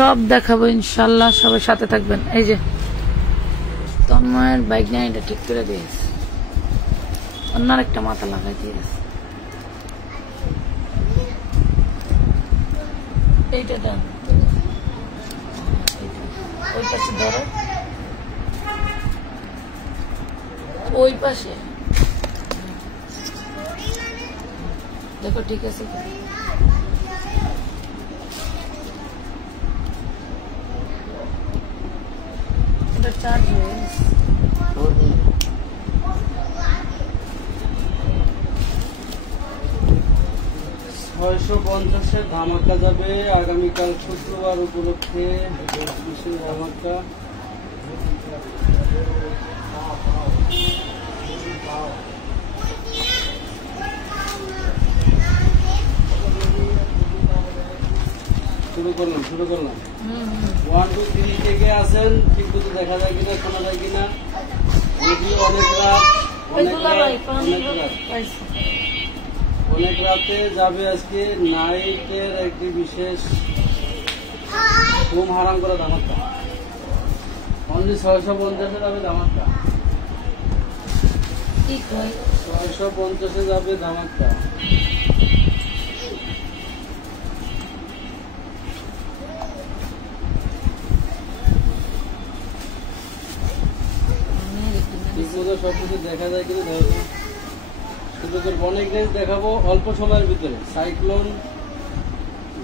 সব দেখাবো ইনশাল্লাহ, সবাই সাথে থাকবেন। এই যে তন্ময়ের বাইক নিয়ে এটা ঠিক করে দিয়েছে, অন্য একটা মাথা লাগাই দিয়েছে। এইটা দেন, ওই পাশে ধরো, ওই পাশে দেখো ঠিক আছে। এটা চার্জ হয়ে গেছে। 650 ধামাকা যাবে আগামীকাল শুক্রবার উপলক্ষে, বিশেষ ধামাকা। শুরু করলাম 1 2 3 থেকে আসেন, ঠিক মতো দেখা যায় কিনা, শোনা যায় কিনা। যদিও অনেক রাতে যাবে আজকে নাইটের একটি বিশেষ ঘুম হারাম করা ধামাকা। অনলি 650 যাবে ধামাকা, 650 যাবে ধামাকা। সবকিছু দেখা যায় কিন্তু অনেক রেঞ্জ দেখাবো অল্প সময়ের ভিতরে। সাইক্লোন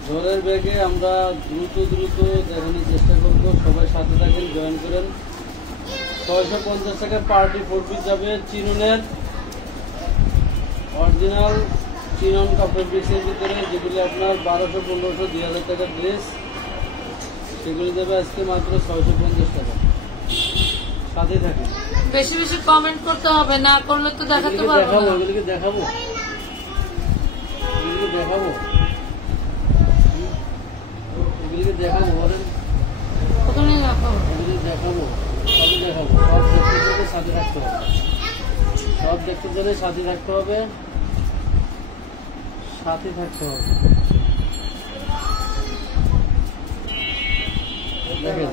ঝড়ের বেগে আমরা দ্রুত দেখানোর চেষ্টা করবো, সবাই সাথে থাকেন, জয়েন করেন। 650 টাকার পার্টি 4 পিস যাবে চিননের, অরিজিনাল চিনন কাপড় পিসের ভিতরে, যেগুলি আপনার 1200 1500 2000 টাকার ড্রেস, সেগুলি যাবে আজকে মাত্র 650 টাকা। সাথে থাকেন, বেশি বেশি কমেন্ট করতে হবে, না করলে তো দেখাতে পারবো না। এগুলিকে দেখাবো বলেন, ওখানে দেখাবো, এগুলি দেখাবো, সবই দেখাবো। সব দেখতে গেলে সাথে রাখতে হবে, সব দেখতে গেলে সাথে রাখতে হবে, সাথে থাকতে হবে। দেখেন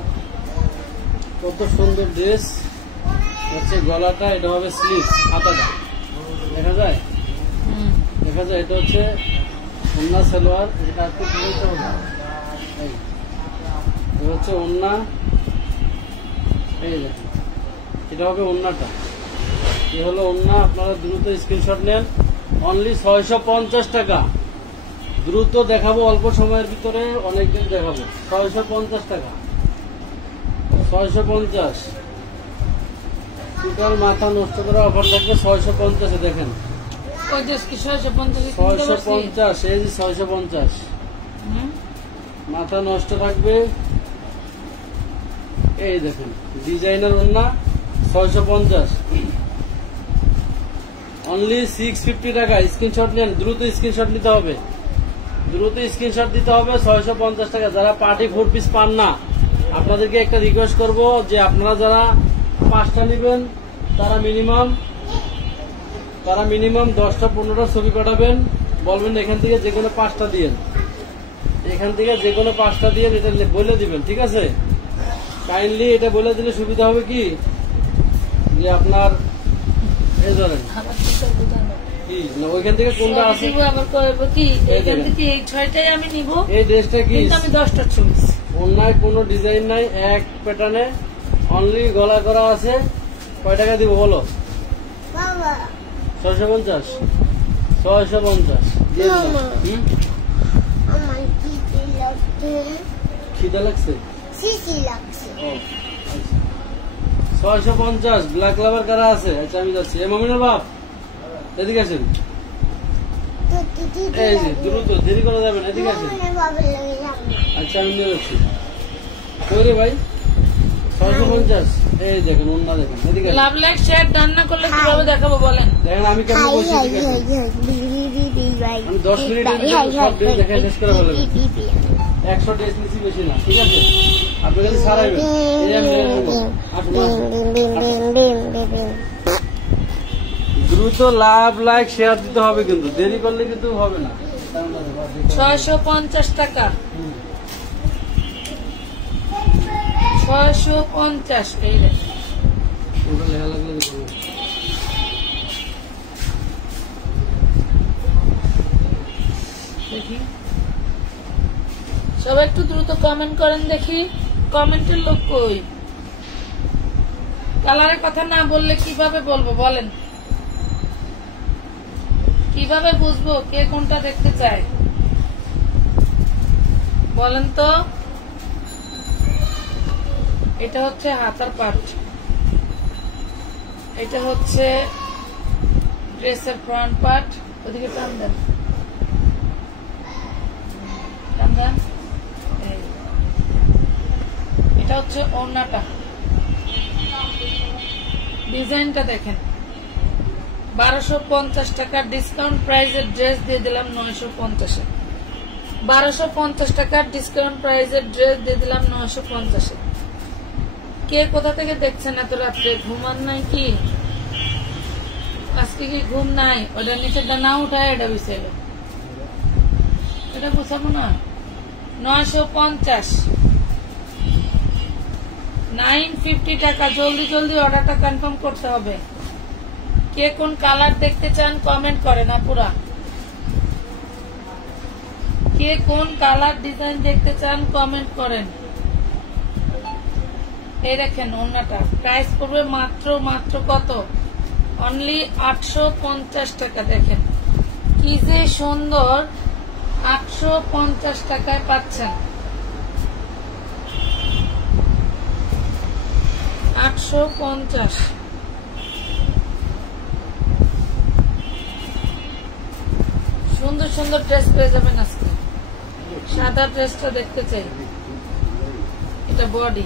কত সুন্দর ড্রেস হচ্ছে, গলাটা এটা হবে স্লিভ, হাতাটা দেখা যায়, এটা হচ্ছে ওন্না সালোয়ার, এটা একটু খুলতে হবে। এটা হচ্ছে ওন্না, এই দেখেন এটা হবে ওন্নাটা, এ হলো ওন্না। আপনারা দ্রুত স্ক্রিনশট নেন, অনলি 650 টাকা। দ্রুত দেখাবো, অল্প সময়ের ভিতরে অনেকদিন দেখাবো। 650 টাকা, 650। টোটাল মাথা নষ্ট করা অফার থাকবে 650-এ। দেখেন 650, এই যে 650 মাথা নষ্ট থাকবে। এই দেখেন ডিজাইনার ওন্না 650, অনলি 650 টাকা। স্ক্রিনশট নেন, দ্রুত স্ক্রিনশট নিতে হবে, 650 টাকা। যারা পার্টি 4 পিস পান না, আপনাদেরকে একটা রিকোয়েস্ট করব যে আপনারা যারা 5টা নেবেন তারা মিনিমাম 10টা 15টা ছবি পাঠাবেন, বলবেন এখান থেকে যে কোনো 5টা দিয়েন, এটা বলে দিবেন, ঠিক আছে? কাইন্ডলি এটা বলে দিলে সুবিধা হবে কি, যে আপনার এই ধরেন কি না ওইখান থেকে কোনটা আছে, এই ড্রেসটা কি 10টা ছবি, অন্যায় কোনো ডিজাইন নাই, এক প্যাটার্নে, অনলি গলা করা আছে। কয় টাকা দিব বলো? 650 খিদা লাগছে, 650 ব্ল্যাক লাভার কারা আছে? আচ্ছা আমি যাচ্ছি। মমিনুল বাপ এদিকে আসেন, এই যে দ্রুত, দেরি করা যাবে না, এদিকে আসেন। আচ্ছা আমি নিয়ে যাচ্ছি। কই রে ভাই? 650, এই দেখেন ওন্না দেখেন, এদিকে লাভ লাইক শেয়ার ডান না করলে কিভাবে দেখাবো বলেন? দেখেন আমি কেমন বলছি, ঠিক আছে? আমি 10 মিনিটের সব ড্রেস দেখে শেষ করে বললাম, 100 ড্রেস নিচ্ছি, বেশি না, ঠিক আছে? আপনি খালি সারাইবেন, দ্রুত লাভ লাইক শেয়ার দিতে হবে, কিন্তু দেরি করলে কিন্তু হবে না। 650 টাকা। 650 এই রে ওটা লেখা লাগলে দেখো দেখি সবাই একটু দ্রুত কমেন্ট করেন দেখি কমেন্টের লোক কই কালারের কথা না বললে কিভাবে বলবো বলেন কিভাবে বুঝবো কে কোনটা দেখতে চায় বলেন তো এটা হচ্ছে হাতার পার্ট এটা হচ্ছে ড্রেসের ফ্রন্ট পার্ট ওদিকে টান দেন টান দেন এটা হচ্ছে ওড়নাটা ডিজাইনটা দেখেন 1250 টাকার ডিসকাউন্ট প্রাইসের ড্রেস দিয়ে দিলাম 950 এ 1250 টাকার ডিসকাউন্ট প্রাইসের ড্রেস দিয়ে দিলাম 950 এ কে কোথা থেকে দেখছেন এত রাত্রে ঘুমান নাই কি আজকে কি ঘুম নাই ওটা নিচেরটা না উঠায় এটা বিছাইল এটা বুঝাবো না 950 950 টাকা জলদি জলদি অর্ডারটা কনফার্ম করতে হবে কে কোন কালার দেখতে চান কমেন্ট করেন আপুরা কে কোন কালার ডিজাইন দেখতে চান কমেন্ট করেন এই দেখেন ওড়নাটা প্রাইস পড়বে মাত্র মাত্র কত অনলি 850 টাকা দেখেন কি যে সুন্দর 850 টাকায় পাচ্ছেন 850 সুন্দর সুন্দর ড্রেস পেয়ে যাবেন আজকে সাদা ড্রেসটা দেখতে চাই এটা বডি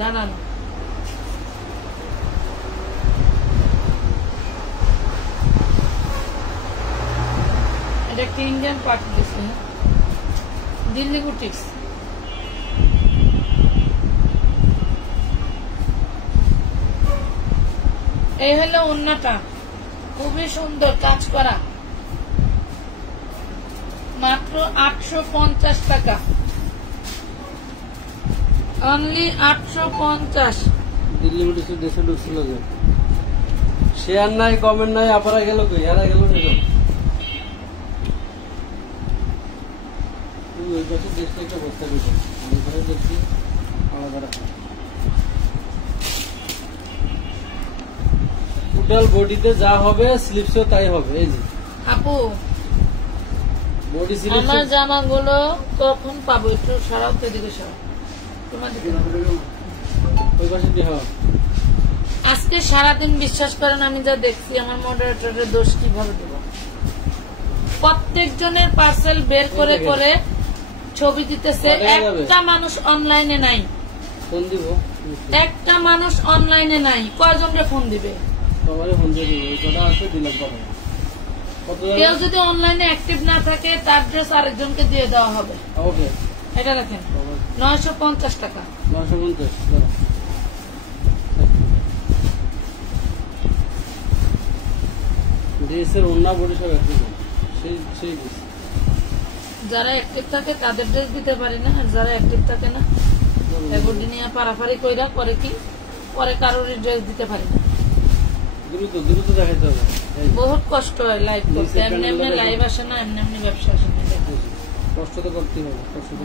দাঁড়ান এটা একটা ইন্ডিয়ান পার্টি দিচ্ছে দিল্লি বুটিক্স এই হলো ওড়নাটা খুবই সুন্দর কাজ করা মাত্র 850 টাকা অনলি 850 দিল্লি বুটিক্সের ড্রেসে ঢুকছিল যে শেয়ার নাই কমেন্ট নাই আপনারা গেল কই এরা গেল না ওই পাশে ড্রেসটা একটা বস্তা দিতে আমি ঘরে দেখছি আলাদা টোটাল বডিতে যা হবে স্লিপসও তাই হবে এই যে আপু বডি স্লিপস আমার জামাগুলো কখন পাবো একটু সরাও তো দিকে সরাও তোমার দিকে ওই পাশে দিয়ে আজকে সারাদিন বিশ্বাস করেন আমি যা দেখছি আমার মডারেটরের দোষ কিভাবে দেব প্রত্যেকজনের পার্সেল বের করে করে ছবি দিতেছে একটা মানুষ অনলাইনে নাই ফোন দিব একটা মানুষ অনলাইনে নাই কয়জনকে ফোন দিবে সবারই ফোন দিয়ে দিব ওটা আছে দিলাম কত কেউ যদি অনলাইনে অ্যাক্টিভ না থাকে তার ড্রেস আরেকজনকে দিয়ে দেওয়া হবে ওকে এটা দেখেন 950 টাকা 950 ড্রেসের ওড়না বডি সব একই সেই যারা অ্যাক্টিভ থাকে তাদের ড্রেস দিতে পারি না আর যারা অ্যাক্টিভ থাকে না এগুলি নিয়ে পারাপারি কইরা করে কি পরে কারোর ড্রেস দিতে পারি না দ্রুত দ্রুত দেখাইতে হবে বহুত কষ্ট হয় লাইভ করতে এমনি এমনি লাইভ আসে না এমনি এমনি ব্যবসা আসে না কষ্ট তো করতেই হবে কষ্ট তো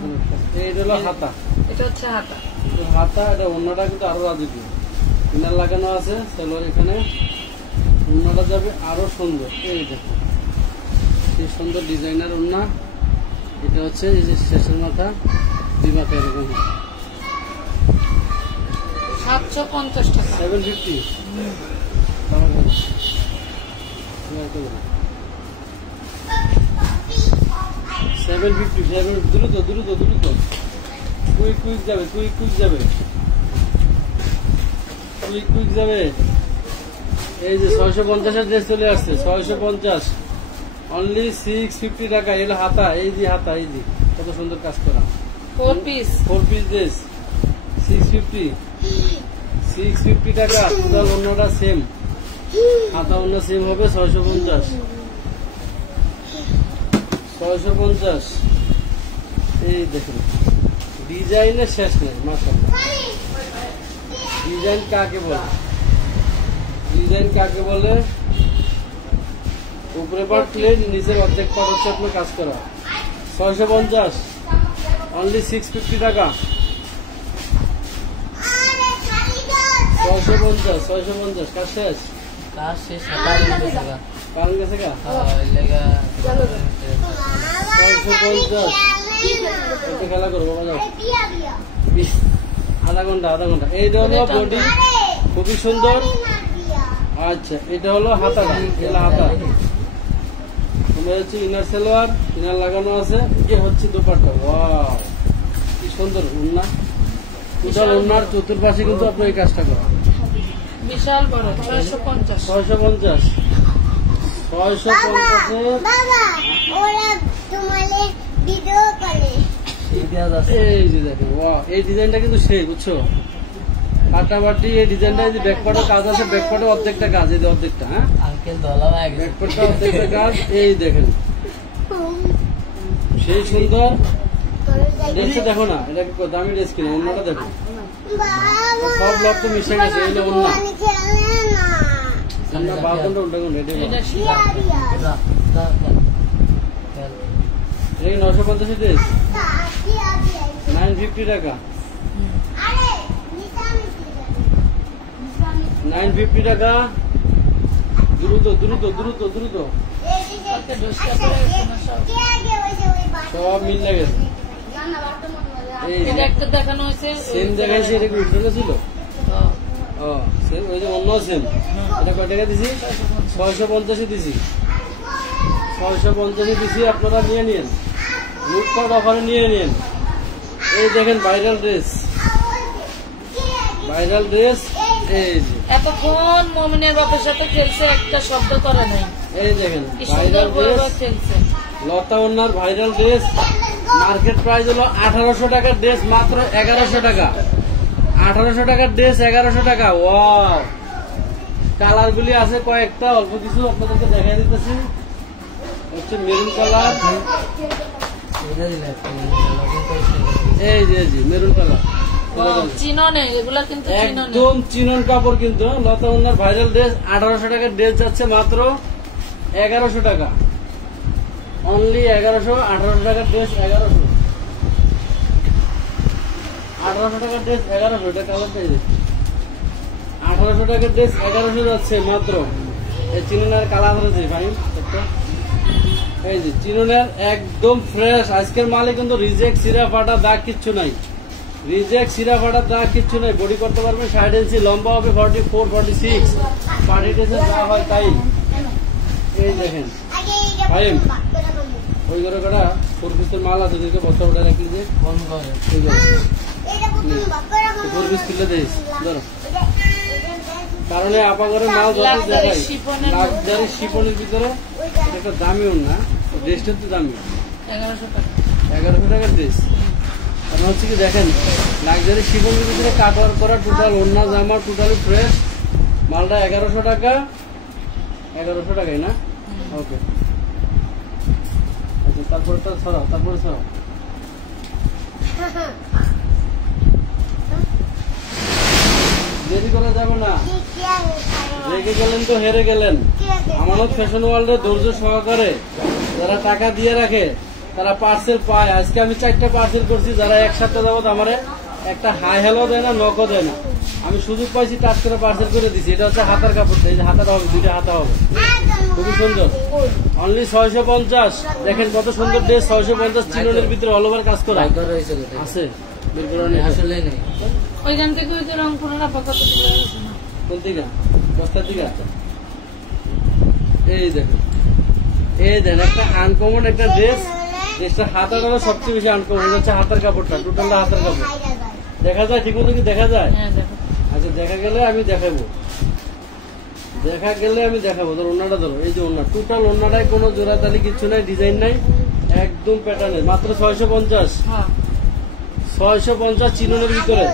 এই হলো হাতা এটা হচ্ছে হাতা হাতা এটা ওড়নাটা কিন্তু আরো রাজকীয় ইনার লাগানো আছে চলো এখানে ওড়নাটা যাবে আরো সুন্দর এই দেখো এই সুন্দর ডিজাইনার ওড়না এটা হচ্ছে এই যে শেষের মাথা দুই মাথা এরকম 750 টাকা 750 750 দ্রুত দ্রুত দ্রুত কুইক কুইক যাবে কুইক কুইক যাবে কুইক কুইক যাবে এই যে 650 এর ড্রেস চলে আসছে 650 অনলি 650 টাকা এলো হাতা এই যে হাতা এই যে কত সুন্দর কাজ করা 4 পিস ড্রেস 650 টাকা টোটাল অন্যটা সেম হাতা অন্য সেম হবে 650 এই দেখুন ডিজাইনের শেষ নেই মাশাআল্লাহ। ডিজাইন কাকে বলে? ডিজাইন কাকে বলে? উপরে পার্ট প্লেন, নিচের অর্ধেক পার্ট হচ্ছে আপনার কাজ করা। 650 অনলি 650 টাকা। 650 কাজ শেষ। কাজ শেষ কারেন্ট গেছে গা। কারেন্ট গেছে গা? এই লাগা 650 একটু খেলা করবো বাবা যাও। আধা ঘন্টা। এইটা হলো বডি, খুবই সুন্দর। আচ্ছা এটা হলো হাতাটা, এটা হাতা। তোমার হচ্ছে ইনার সালোয়ার, ইনার লাগানো আছে। এ হচ্ছে দোপাট্টা। ওয়াও কি সুন্দর ওন্না। টোটাল ওন্নার চতুর্পাশে কিন্তু আপনার এই কাজটা করা। বিশাল বড় 650 650 বাবা ওরা তোমালে ভিডিও করে ইতিহাস আছে। এই যে দেখেন ওয়াও, এই ডিজাইনটা কিন্তু সেই বুঝছো কাটাবাটি। এই ডিজাইনটা যে ব্যাকপার্টের কাজ আছে, ব্যাকপার্টে অর্ধেকটা কাজ, এই যে অর্ধেকটা। হ্যাঁ আঙ্কেল ধলা হয়ে গেছে। ব্যাকপার্টটা অর্ধেকটা কাজ। এই দেখেন সেই সুন্দর। ড্রেসটা দেখো না, এটা কি দামি ড্রেস কিনা? অন্যটা দেখো, সব লক তো মিশে গেছে। এই অন্য আমরা বাথরুমটা উল্টা কোন রেডি এটা যা যা এই 950 ড্রেস 950 টাকা। 950 টাকা। দ্রুত সব মিলে গেছে। এই এটা একটা দেখানো হয়েছে সেম দেখাইছে, এটা কি উল্টো ছিল? ও সেম, ওই যে অন্য সেম। এটা কয় টাকা দিছি? 650 দিছি। 650 দিছি, আপনারা নিয়ে নিন। লুটপাট অফারে নিয়ে নিন। এই দেখেন ভাইরাল ড্রেস। এই যে এতক্ষণ মমিনের বাপের সাথে খেলছে, একটা শব্দ করে নাই। এই দেখেন কি সুন্দর ভাইরাল বড় ড্রেস, খেলছে। লতা ওন্নার ভাইরাল ড্রেস। মার্কেট প্রাইস হলো 1800 টাকার ড্রেস, মাত্র 1100 টাকা। 1800 টাকার ড্রেস 1100 টাকা। ওয়াও, কালার গুলি আছে কয়েকটা, অল্প কিছু আপনাদেরকে দেখাই দিতেছি। হচ্ছে মেরুন কালার। এটা দিলে এই যে মেরুন কালার, চিনো নেই এগুলা, কিন্তু চিনো নেই। একদম চিনন কাপড়। কিন্তু লতা ওন্নার ভাইরাল ড্রেস 1800 টাকার ড্রেস যাচ্ছে মাত্র 1100 টাকা। অনলি 1100। 1800 টাকার ড্রেস 1100। 1800 টাকার ড্রেস 1100। এটা কালার পেয়ে যাচ্ছে। 1800 টাকার ড্রেস 1100 যাচ্ছে মাত্র। এই চিননের কালার আছে ভাই একটা। এই যে চিননের একদম ফ্রেশ আজকের মালে, কিন্তু রিজেক্ট সিরা ফাটা দাগ কিচ্ছু নাই। রিজেক্ট সিরা ফাটা দাগ কিচ্ছু নাই। বডি করতে পারবেন 60 ইঞ্চি, লম্বা হবে 44 46। পার্টি ড্রেসে যা হয় তাই। এই দেখেন ভাই, ওই ঘরে কটা 4 পিসের মাল আছে, ওদেরকে বস্তা উঠে রাখি যে ফোন করে। 4 পিস কিনলে দিস ধরো। কারণে আপা ঘরে মাল যত দেখাই লাক্সারি শিপনের ভিতরে। এটা একটা দামি না, ড্রেসটা তো দামি। 1100 টাকা। 1100 টাকার ড্রেস। কারণ হচ্ছে কি দেখেন, লাক্সারি শিপনের ভিতরে কাটওয়ার করা, টোটাল ওড়না জামা টোটালি ফ্রেশ। মালটা 1100 টাকা। 1100 টাকাই না? ওকে আচ্ছা, তারপরে ছড়াও। দেরি করা যাবে না। রেগে গেলেন তো হেরে গেলেন। আমানত ফ্যাশন ওয়ার্ল্ডে ধৈর্য সহকারে যারা টাকা দিয়ে রাখে তারা পার্সেল পায়। আজকে আমি 4টা পার্সেল করছি। যারা এক সপ্তাহ যাবত আমার একটা হাই হ্যালো দেয় না, নকও দেয় না, আমি সুযোগ পাইছি টাচ করে পার্সেল করে দিছি। এটা হচ্ছে হাতার কাপড়টা। এই যে হাতাটা হবে, 2টা হাতা হবে, খুবই সুন্দর। অনলি 650। দেখেন কত সুন্দর ড্রেস। 650 চিননের ভিতরে অল ওভার কাজ করা বাইক রয়েছে কোথায়? আছে। বের করে নিয়ে আসেন। আসলে নেই। ওইখান থেকে ওই যে রংপুরের আপাতত দিকে গেছে না। কোন দিকে? বস্তার দিকে। এই দেখেন, এই দেন একটা আনকমন একটা ড্রেস। ড্রেসটা হাতাটা হলো সবচেয়ে বেশি আনকমন। এটা হচ্ছে হাতার কাপড়টা, টোটালটা হাতার কাপড়। দেখা যায় ঠিক মতো কি দেখা যায়? হ্যাঁ দেখো। আচ্ছা দেখা গেলে আমি দেখাবো। ধরো ওন্নাটা ধরো। এই যে ওন্না, টোটাল ওন্নাটাই কোনো জোড়াতালি কিচ্ছু নাই, ডিজাইন নাই, একদম প্যাটার্নের। মাত্র 650। হ্যাঁ 650 চিননের ভিতরে।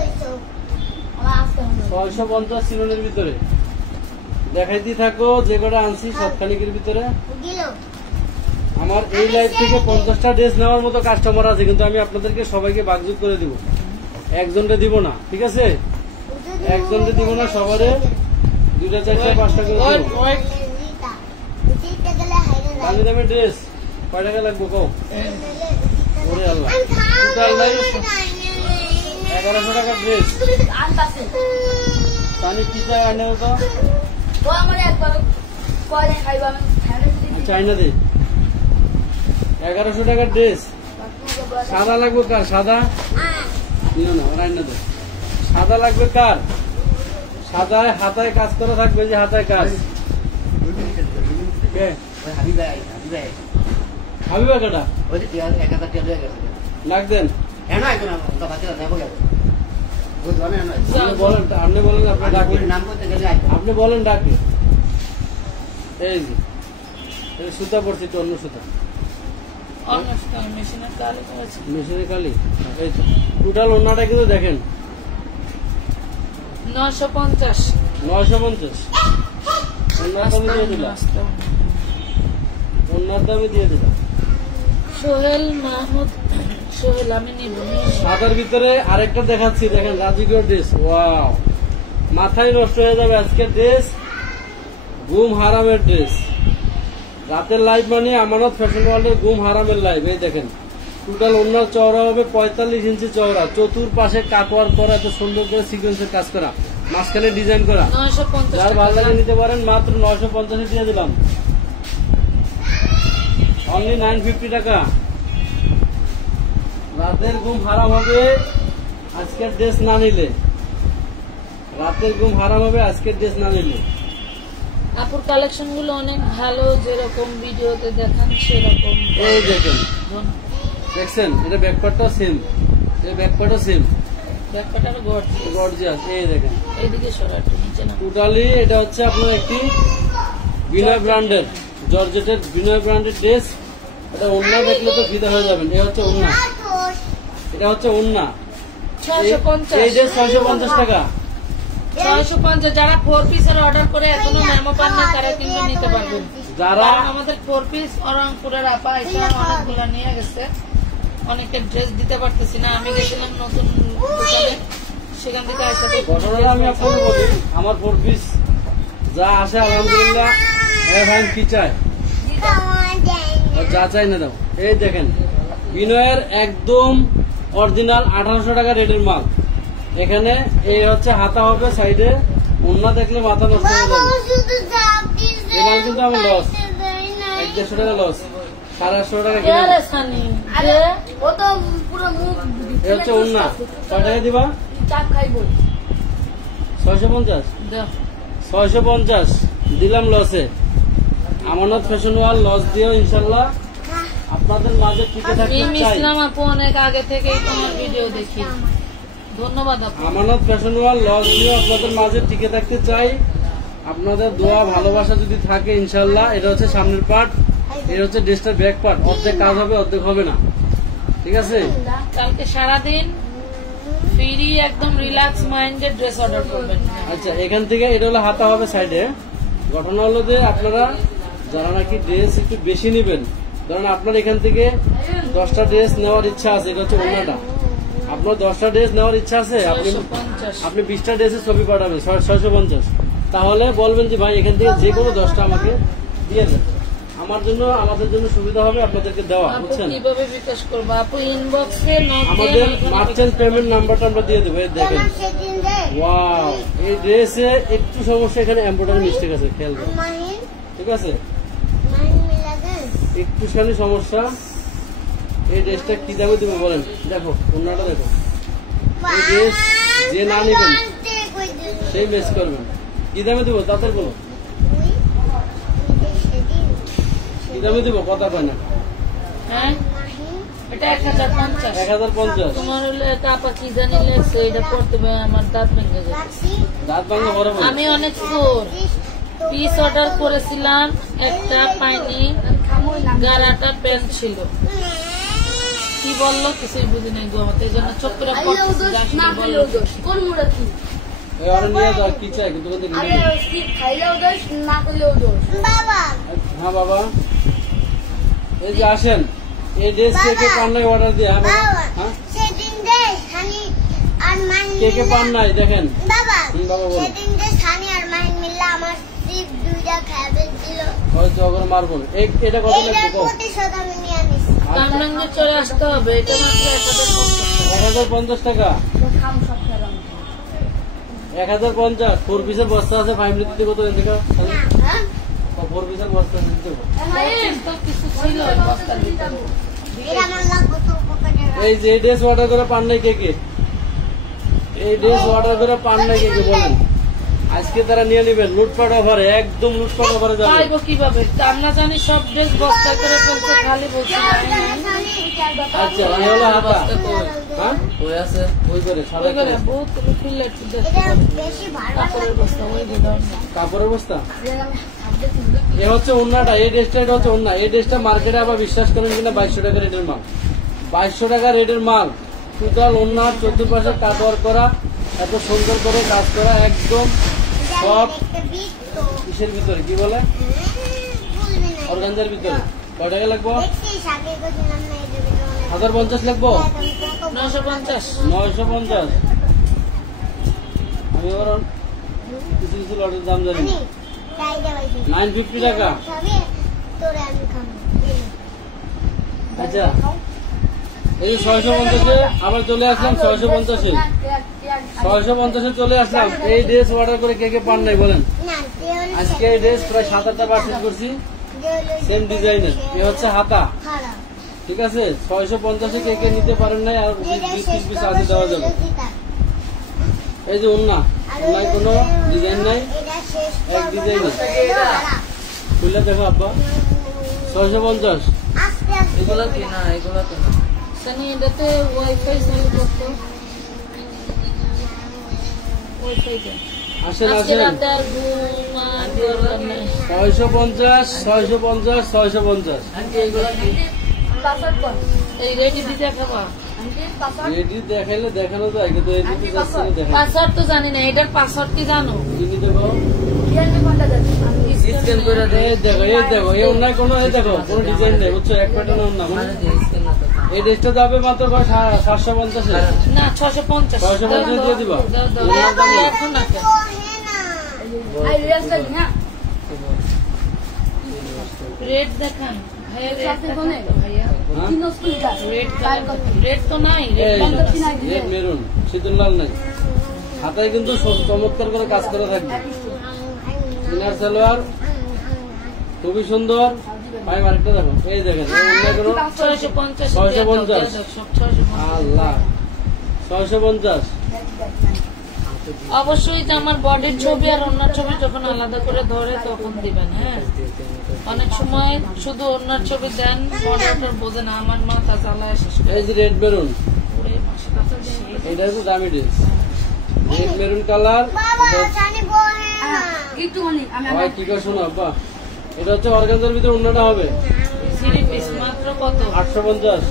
650 চিননের ভিতরে দেখাইতে থাকো। যে কটা আনছি সবখানিকের ভিতরে আমার এই লাইভ থেকে 50টা ড্রেস নেওয়ার মতো কাস্টমার আছে, কিন্তু আমি আপনাদেরকে সবাইকে ভাগযোগ করে দিব, একজনকে দিব না, ঠিক আছে? একজনকে দিব না, সবারে 2টা 4টা 5টা করে ওয়েট দিব। ওয়েট দামি দামি ড্রেস কয় টাকা লাগবে কও? ওরে আল্লাহ, টোটাল লাইভ 1100 টাকা ড্রেস। তানি কি চাই আনে তো চাইনা দে 1100 টাকার ড্রেস। সাদা লাগবে কার? সাদা নিও না, রান্না দে। সাদা লাগবে কার? সাদায় হাতায় কাজ করা থাকবে, যে হাতায় কাজ। কে? হাবিবা কাটা লাগ দেন। আপনি বলেন, আপনি বলেন, আপনি ডাকি, আপনি বলেন ডাকি। এই যে এই সুতা পড়ছে, একটু অন্য সুতা, মেশিনের কালি করেছে। মেশিনের কালি। এই তো টোটাল ওনাটা কিন্তু দেখেন 950 950। ওনার দামে দিয়ে দিলাম, ওনার দামে দিয়ে দিলাম। সোহেল মাহমুদ সোহেল, আমি নিব। সাদার ভিতরে আরেকটা দেখাচ্ছি, দেখেন রাজকীয় ড্রেস। ওয়াও, মাথায় নষ্ট হয়ে যাবে আজকের ড্রেস, গুম হারামের ড্রেস। রাতের লাইভ মানে আমানত ফ্যাশন ওয়ার্ল্ডের গুম হারামের লাইভ। এই দেখেন টোটাল ওনার চওড়া হবে 45 ইঞ্চি চওড়া, চতুর্পাশে কাটওয়ার করা, এত সুন্দর করে সিকোয়েন্সের কাজ করা, মাঝখানে ডিজাইন করা। 950 যার ভালো লাগে নিতে পারেন, মাত্র 950 দিয়ে দিলাম, অনলি 950 টাকা। রাতের ঘুম হারাম হবে আজকের ড্রেস না নিলে, রাতের ঘুম হারাম হবে আজকের ড্রেস না নিলে। আপুর কালেকশন গুলো অনেক ভালো, যেরকম ভিডিওতে দেখান সেরকম। এই দেখেন, দেখছেন এটা ব্যাকপার্টটাও সেম, এই ব্যাকপার্টও সেম, ব্যাকপাটার গর্জিয়াস। এই দেখেন এইদিকে সরা একটু নিচে না। টোটালি এটা হচ্ছে আপনার একটি বিনয় ব্র্যান্ডের, জর্জেটের বিনয় ব্র্যান্ডের ড্রেস। এটা ওন্না দেখলে তো ফিদা হয়ে যাবেন। এটা হচ্ছে ওন্না, এটা হচ্ছে ওন্না। এই 650 ড্রেস 650 টাকা। 650। যারা 4 পিসের অর্ডার করে এখনো মেমো পান না, তারা কিন্তু নিতে পারবেন। যারা কারণ আমাদের 4 পিস রংপুরের আপা এটা অনেকগুলো নিয়ে গেছে, অনেকে ড্রেস দিতে পারতেছি না। আমি গেছিলাম নতুন দোকানে, সেখান থেকে আইসাতে ঘটনাটা আমি আপনাকে বলি, আমার 4 পিস যা আসে আলহামদুলিল্লাহ ভাই কি চায় আর যা চাই না দাও। এই দেখেন বিনয়ের একদম অরিজিনাল 1800 টাকা রেটের মাল। এখানে এই হচ্ছে হাতা হবে সাইডে, ওন্না দেখলে মাথা নষ্ট হয়ে যাবে। এখানে কিন্তু আমার লস, 150 টাকা লস, 850 টাকা কিনে। আরে সানি ও তো পুরো মুখ এই হচ্ছে ওন্না। কয় টাকা দিবা? চাপ খাইবো। 650 দাও। 650 দিলাম লসে। আমানত ফ্যাশন ওয়াল লস দিয়েও ইনশাল্লাহ আপনাদের মাঝে টিকে থাকতে মিম চাই। ইসলাম আপু অনেক আগে থেকেই তোমার ভিডিও দেখি, ধন্যবাদ আপু। আমানত ফ্যাশন ওয়াল লস দিয়েও আপনাদের মাঝে টিকে থাকতে চাই। আপনাদের দোয়া ভালোবাসা যদি থাকে ইনশাল্লাহ। এটা হচ্ছে সামনের পার্ট, এটা হচ্ছে ড্রেসটার ব্যাক পার্ট। অর্ধেক কাজ হবে, অর্ধেক হবে না, ঠিক আছে? কালকে সারাদিন ফ্রি একদম রিল্যাক্স মাইন্ডে ড্রেস অর্ডার করবেন। আচ্ছা, এখান থেকে এটা হলো হাতা হবে সাইডে। ঘটনা হলো যে আপনারা যারা নাকি ড্রেস একটু বেশি নেবেন, ধরেন আপনার এখান থেকে 10টা ড্রেস নেওয়ার ইচ্ছা আছে, এটা হচ্ছে ওন্নাটা। আপনার 10টা ড্রেস নেওয়ার ইচ্ছা আছে, আপনি 20টা ড্রেসের ছবি পাঠাবেন 650। তাহলে বলবেন যে ভাই এখান থেকে যে কোনো 10টা আমাকে দিয়ে দেন, আমার জন্য আমাদের জন্য সুবিধা হবে আপনাদেরকে দেওয়া, বুঝছেন? কিভাবে বিকাশ করবো আপু? ইনবক্সে আমাদের মার্চেন্ট পেমেন্ট নাম্বারটা আমরা দিয়ে দেবো। দেখেন ওয়াও, এই ড্রেসে একটু সমস্যা, এখানে এমব্রয়ডারি মিস্টেক আছে, খেয়াল করুন, ঠিক আছে? একটুখানি সমস্যা। এই ড্রেসটা কি দামে দিব বলেন? দেখো ওন্নাটা দেখো, এই ড্রেস যে না নিবেন সেই মেস করবেন। কি দামে দিব তাদের বলো, কি দামে দিব? কথা কয় না। হ্যাঁ, এটা 1050। 1050। তোমার হলে এটা আপা কি জানি লেগছে, এটা পড়তে আমার দাঁত ভেঙে যাচ্ছে। দাঁত ভাঙা বড় বড়। আমি অনেক চোর পিস অর্ডার করেছিলাম, একটা পাইনি, গারাটা প্যান্ট ছিল। কি বললো কিছুই বুঝি নাই গো, এই জন্য চোখ করে পড়তেছি। কোন মুড়া কি এই আর নিয়ে যাও, কি চাই কিন্তু কোন দিকে আরে কি খাইলেও দোষ, না করলেও দোষ। বাবা হ্যাঁ বাবা, এই যে আসেন, এই ড্রেস কে কে পান নাই অর্ডার দিয়ে? হ্যাঁ, সেদিন যে সানি আর মান কে কে পান নাই দেখেন। বাবা বাবা বল। সেদিন যে সানি আর মান মিললে আমার সিপ দুইটা খাবে ছিল। হয়তো ওগুলো মারবো না। এটা কত এইটার লাগবে? প্রতিশোধ আমি নিয়ে নিছি। কামরাঙ্গে চলে আসতে হবে, এটা মাত্র 1050 টাকা। খাম সব খেলাম 1050 4 পিসের বস্তা আছে, 5 মিনিট কত দেখা? না হ্যাঁ 4 পিসের বস্তা আছে দেবো। কিছু ছিল বস্তার ভিতরে। এটা আমার লাগবে তো পকেটে। এই যে ড্রেস অর্ডার করে পান নাই কে কে? এই ড্রেস অর্ডার করে পান নাই কে কে বলেন? আজকে তারা নিয়ে নেবেন লুটপাট অফারে, একদম লুটপাট অফারে যাবে। পাইবো কিভাবে? আমরা জানি সব ড্রেস বস্তা করে ফেলছে, খালি বলছি আচ্ছা, এই হলো হাতা। হ্যাঁ, ওই আছে ওই করে সাদা করে বহুত তুমি ফিল্লে এটা বেশি ভালো কাপড়ের বস্তা ওই দিলাম। কাপড়ের বস্তা। এ হচ্ছে ওন্নাটা, এই ড্রেসটা, এটা হচ্ছে ওন্না। এই ড্রেসটা মার্কেটে আবার বিশ্বাস করেন কিনা 2200 টাকা রেটের মাল। 2200 টাকা রেটের মাল, টোটাল ওন্না 14 পাশে কাট ওয়ার্ক করা, এত সুন্দর করে কাজ করা, একদম সব কিসের ভিতরে কি বলে অর্গানজার ভিতরে। কয় টাকা লাগবো? 1050 লাগবো। 950 950। আমি আবার কিছু কিছু লটের দাম জানি না। 950 টাকা। আচ্ছা, এই 650-এ আবার চলে আসলাম। 650-এ 650-এ চলে আসলাম। এই ড্রেস অর্ডার করে কে কে পান নাই বলেন? আজকে এই ড্রেস প্রায় 7-8টা পার্সেল করছি, সেম ডিজাইনের। এ হচ্ছে হাতা, ঠিক আছে? 650-এ কে কে নিতে পারেন নাই, আর 20 পিস আছে দেওয়া যাবে। এই যে ওন্না, ওন্নায় কোনো ডিজাইন নাই, এক ডিজাইন। খুলে দেখো আব্বা, 650। এগুলো কি না, এগুলো তো না। সানি এটাতে ওয়াইফাই চালু করতো, ওয়াইফাইতে আসেন আজকে আসেন। রাতে আর ঘুম আর দরকার নেই। 650, 650, 650। আন্টি এগুলো কি? পাসওয়ার্ড কর এই রেডি দিতে খাবা। আন্টি পাসওয়ার্ড এটি দেখাইলে দেখানো যায়, কিন্তু এটি তো যাচ্ছে না দেখানো। পাসওয়ার্ড তো জানি না, এটার পাসওয়ার্ড কি জানো? চিনি দেখো, রিয়েলমি কোনটা যাচ্ছে স্ক্যান করে দে। এই দেখো, এই দেখো, এই অন্যায় কোনো, এই দেখো কোনো ডিজাইন নেই, বুঝছো? এক প্যাটার্ন অন্য। মানে যে স্ক্যান না তো। এই ড্রেসটা যাবে মাত্র 750-এ। না 650 650 দিয়ে দিবা? এখন না কেন? আই রিয়েল সাইজ না রেট দেখান ভাইয়া, রেট সাথে দেখান কোনে? তো ভাইয়া। হ্যাঁ? তিন স্কুল যা রেট তো নাই, এই রেট বন্ধ আছে। রেড মেরুন, শীতল লাল নাই। হাতায় কিন্তু চমৎকার করে কাজ করা থাকবে। ইনার সালোয়ার খুবই সুন্দর। ভাই আরেকটা দেখো, এই দেখেন, এই অন্যায় কোনো 650 650। সব 650। আল্লাহ, 650। অবশ্যই যে আমার বডির ছবি আর অন্য ছবি যখন আলাদা করে ধরে তখন দিবেন। হ্যাঁ, অনেক সময় শুধু অন্য ছবি দেন, বডিটার বোঝে না, আমার মাথা জ্বালায় শেষ করে। এই যে রেড মেরুন, ওরে মাশাআল্লাহ। এটা হচ্ছে দামি ড্রেস। Red maroon colour. একটু মানে আমি ভাই কি করে শোনো আব্বা, এটা হচ্ছে অর্গানজার ভিতরে অন্যটা হবে থ্রি পিস মাত্র কত? 850।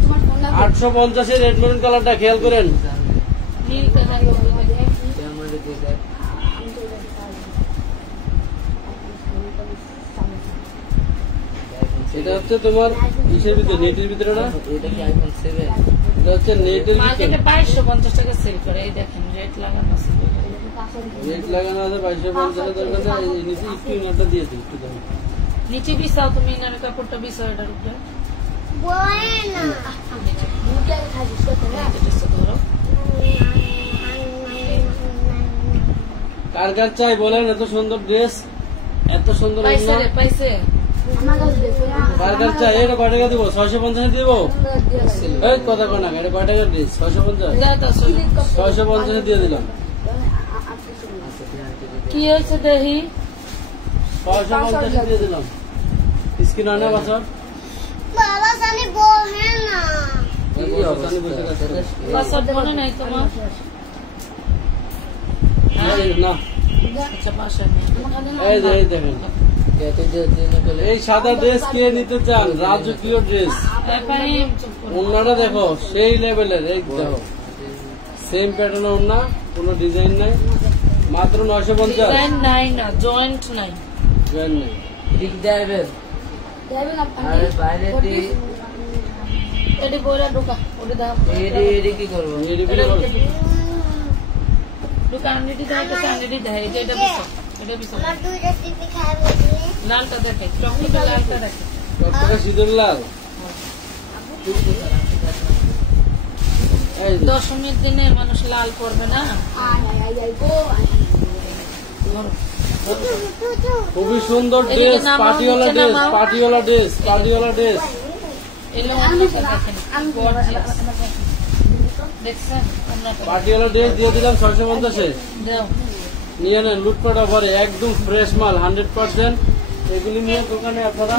তোমার ফোন না 850 রেড মেরুন কালারটা খেয়াল করেন। নীল কালার হবে দেখি। ক্যামেরা দিয়ে দেখ। এটা হচ্ছে তোমার কিসের ভিতরে, নেটের ভিতরে না? এটা কি আইফোন 7? এটা হচ্ছে নেটের মার্কেটে ভিতরে। 2250 টাকা সেল করে। এই দেখেন রেট লাগানো আছে। রেট লাগানো আছে 2250 দরকার নেই। এই নিচে একটু ইনারটা দিয়ে দিই, একটু দেখো। নিচে বিছাও, তুমি ইনার কাপড়টা বিছাও এটার উপরে। নিচে মুখে খাইছিস কত না নিচে ধরো। কার কার চাই বলেন? এত সুন্দর ড্রেস, এত সুন্দর পাইছে ওড়না। রে, পাইছে। আমার কাছে দেখো না কার কার চাই? এটা কয় টাকা দিব? 650 দিব। এই কথা কয় না, এটা কয় টাকার ড্রেস? 650। দাও তো শুনি। 650 দিয়ে দিলাম। কি হয়েছে দেখি? 650 দিয়ে দিলাম। স্ক্রিন আনে বছর বাবা সানি বহে না কি অবস্থা? পাসওয়ার্ড মনে নাই তোমার? না, আচ্ছা পাসওয়ার্ড নেই। এই যে এই দেখেন, এত যে দিনে গেলে এই সাদা ড্রেস কে নিতে চান? রাজকীয় ড্রেস। এখানে ওড়নাটা দেখো সেই লেভেলের, এই দেখো সেম প্যাটার্ন ওড়না, কোনো ডিজাইন নাই, মাত্র 950। ডিজাইন নাই না, জয়েন্ট নাই। জয়েন্ট নেই। দিক দেবে দেবেন আর বাইরে দি এটি বইরা ঢোকা, ওটা দাও। এডি কি করব? দোকান এটি দাও, তো এটি দাও, এটা বিছো, এটা বিছো। আমার দুইটা টিভি খাবে দিলে লালটা দেখে, চকলেট লালটা দেখে। কতটা সিঁদুর লাল। এই যে, দশমীর দিনে মানুষ লাল পরবে না। ধরো। খুবই সুন্দর এদিকে ড্রেস, নামাও, পার্টিওয়ালা নিচে ড্রেস, নামাও। পার্টিওয়ালা ড্রেস, পার্টিওয়ালা ড্রেস। এলো অন্যটা দেখেন, gorgeous। দেখছেন অন্যটা? পার্টিওয়ালা ড্রেস দিয়ে দিলাম 650-এ। দাও। নিয়ে নেন, লুটপাট অফারে একদম ফ্রেশ মাল 100%। এগুলি নিয়ে দোকানে আপনারা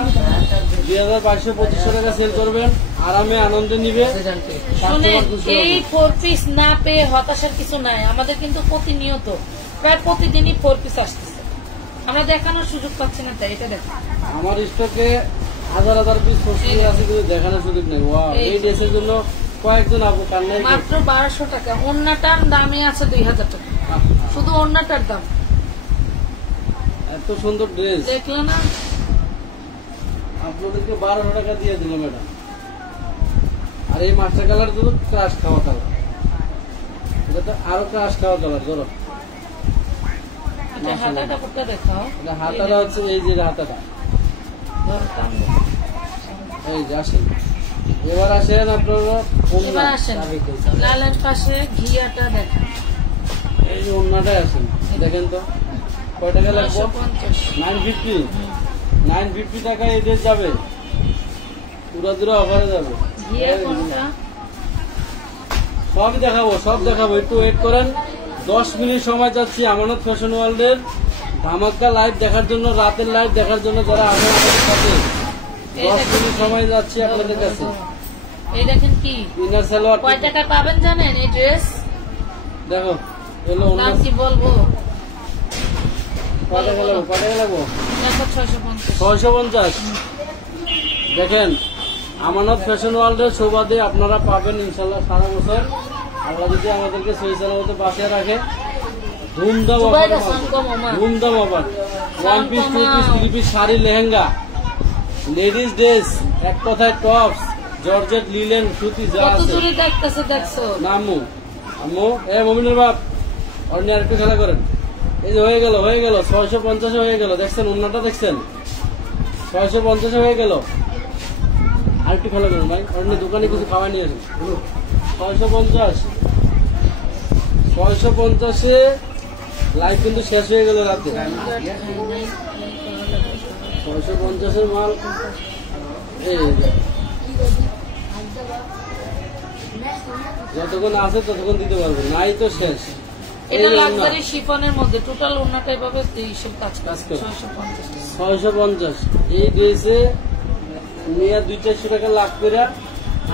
2200-2500 টাকা সেল করবেন, আরামে আনন্দে নিবে। শুনেন, কাস্টমার খুশি এই হবে। 4 পিস না পেয়ে হতাশার কিছু নাই। আমাদের কিন্তু প্রতিনিয়ত প্রায় প্রতিদিনই 4 পিস আসতেছে, আমরা দেখানোর সুযোগ পাচ্ছি না, তাই এটা দেখো। আমার স্টকে হাজার হাজার পিস প্রস্তুত আছে, কিন্তু দেখানোর সুযোগ নেই। ওয়াও, এই এই ড্রেসের জন্য কয়েকজন আপু কান্নাই মাত্র 1200 টাকা। ওড়নাটার দামই আছে 2000 টাকা, শুধু ওড়নাটার দাম। এত সুন্দর ড্রেস দেখলো না? আপনাদেরকে 1200 টাকা দিয়ে দিল ম্যাডাম। আর এই মাস্টার কালার তো ক্রাশ খাওয়া কালার, এটা তো আরো ক্রাশ খাওয়া কালার। ধরো এটা হাতাটা পুরোটা দেখাও। এটা হাতাটা হচ্ছে এই যে হাতাটা, ধরো, দাম দেখো। এই যে আসেন। এবার আসেন আপনারা ওড়না। এবার আসেন লালের পাশে ঘিয়াটা দেখেন। এই যে ওড়নাটাই আসেন, দেখেন তো কয় টাকা লাগবে? 950। 950। 950 টাকা এই ড্রেস যাবে, পুরো অফারে যাবে। ঘিয়া কোনটা? সব দেখাবো, সব দেখাবো, একটু ওয়েট করেন। 10 মিনিট সময় চাচ্ছি আমানত ফ্যাশন ওয়ার্ল্ডের ধামাকা লাইভ দেখার জন্য, রাতের লাইভ দেখার জন্য যারা আগে আমাদের সাথে। 10 মিনিট সময় যাচ্ছি আপনাদের কাছে। এই দেখেন কি ইনার সালোয়ার কয় টাকা পাবেন জানেন? এই ড্রেস দেখো, এলো দাম কি বলবো? কয় টাকা লাগবো? কয় টাকা লাগবো? দেখো 650। 650। দেখেন, আমানত ফ্যাশন ওয়ার্ল্ডের সৌবাদে আপনারা পাবেন ইনশাল্লাহ সারা বছর। আল্লাহ যদি আমাদেরকে সেই সালামতে বাঁচিয়ে রাখে, ধুমধাম অফার, জুবাইদা সানকম ওমা। ধুমধাম offer. 1 piece, 2 piece, 3 piece sari, lehenga, ladies dress, এক কথায় টপস, জর্জেট, লিলেন, সুতি যা কত আছে। দূরে দেখতেছে দেখছো? নামু আম্মু, এ মমিনের বাপ, অন্য আর একটু খেলা করেন। এই যে হয়ে গেল, হয়ে গেল 650 হয়ে গেল। দেখছেন ওন্নাটা, দেখছেন 650 হয়ে গেল। আর একটু খেলা করেন ভাই, অন্য দোকানে কিছু খাওয়া নিয়ে আসেন। 650, 650-এ লাইভ কিন্তু শেষ হয়ে গেল রাতে। 650-এর মাল এই যে। যতক্ষণ আছে ততক্ষণ দিতে পারবো, নাই তো শেষ। এটা লাক্সারি শিফনের মধ্যে টোটাল ওন্নাটা এভাবে এইসব কাজ কাজ করে করে। 650 টাকা। 650 এই ড্রেসে নিয়ে 200-400 টাকা লাভ করে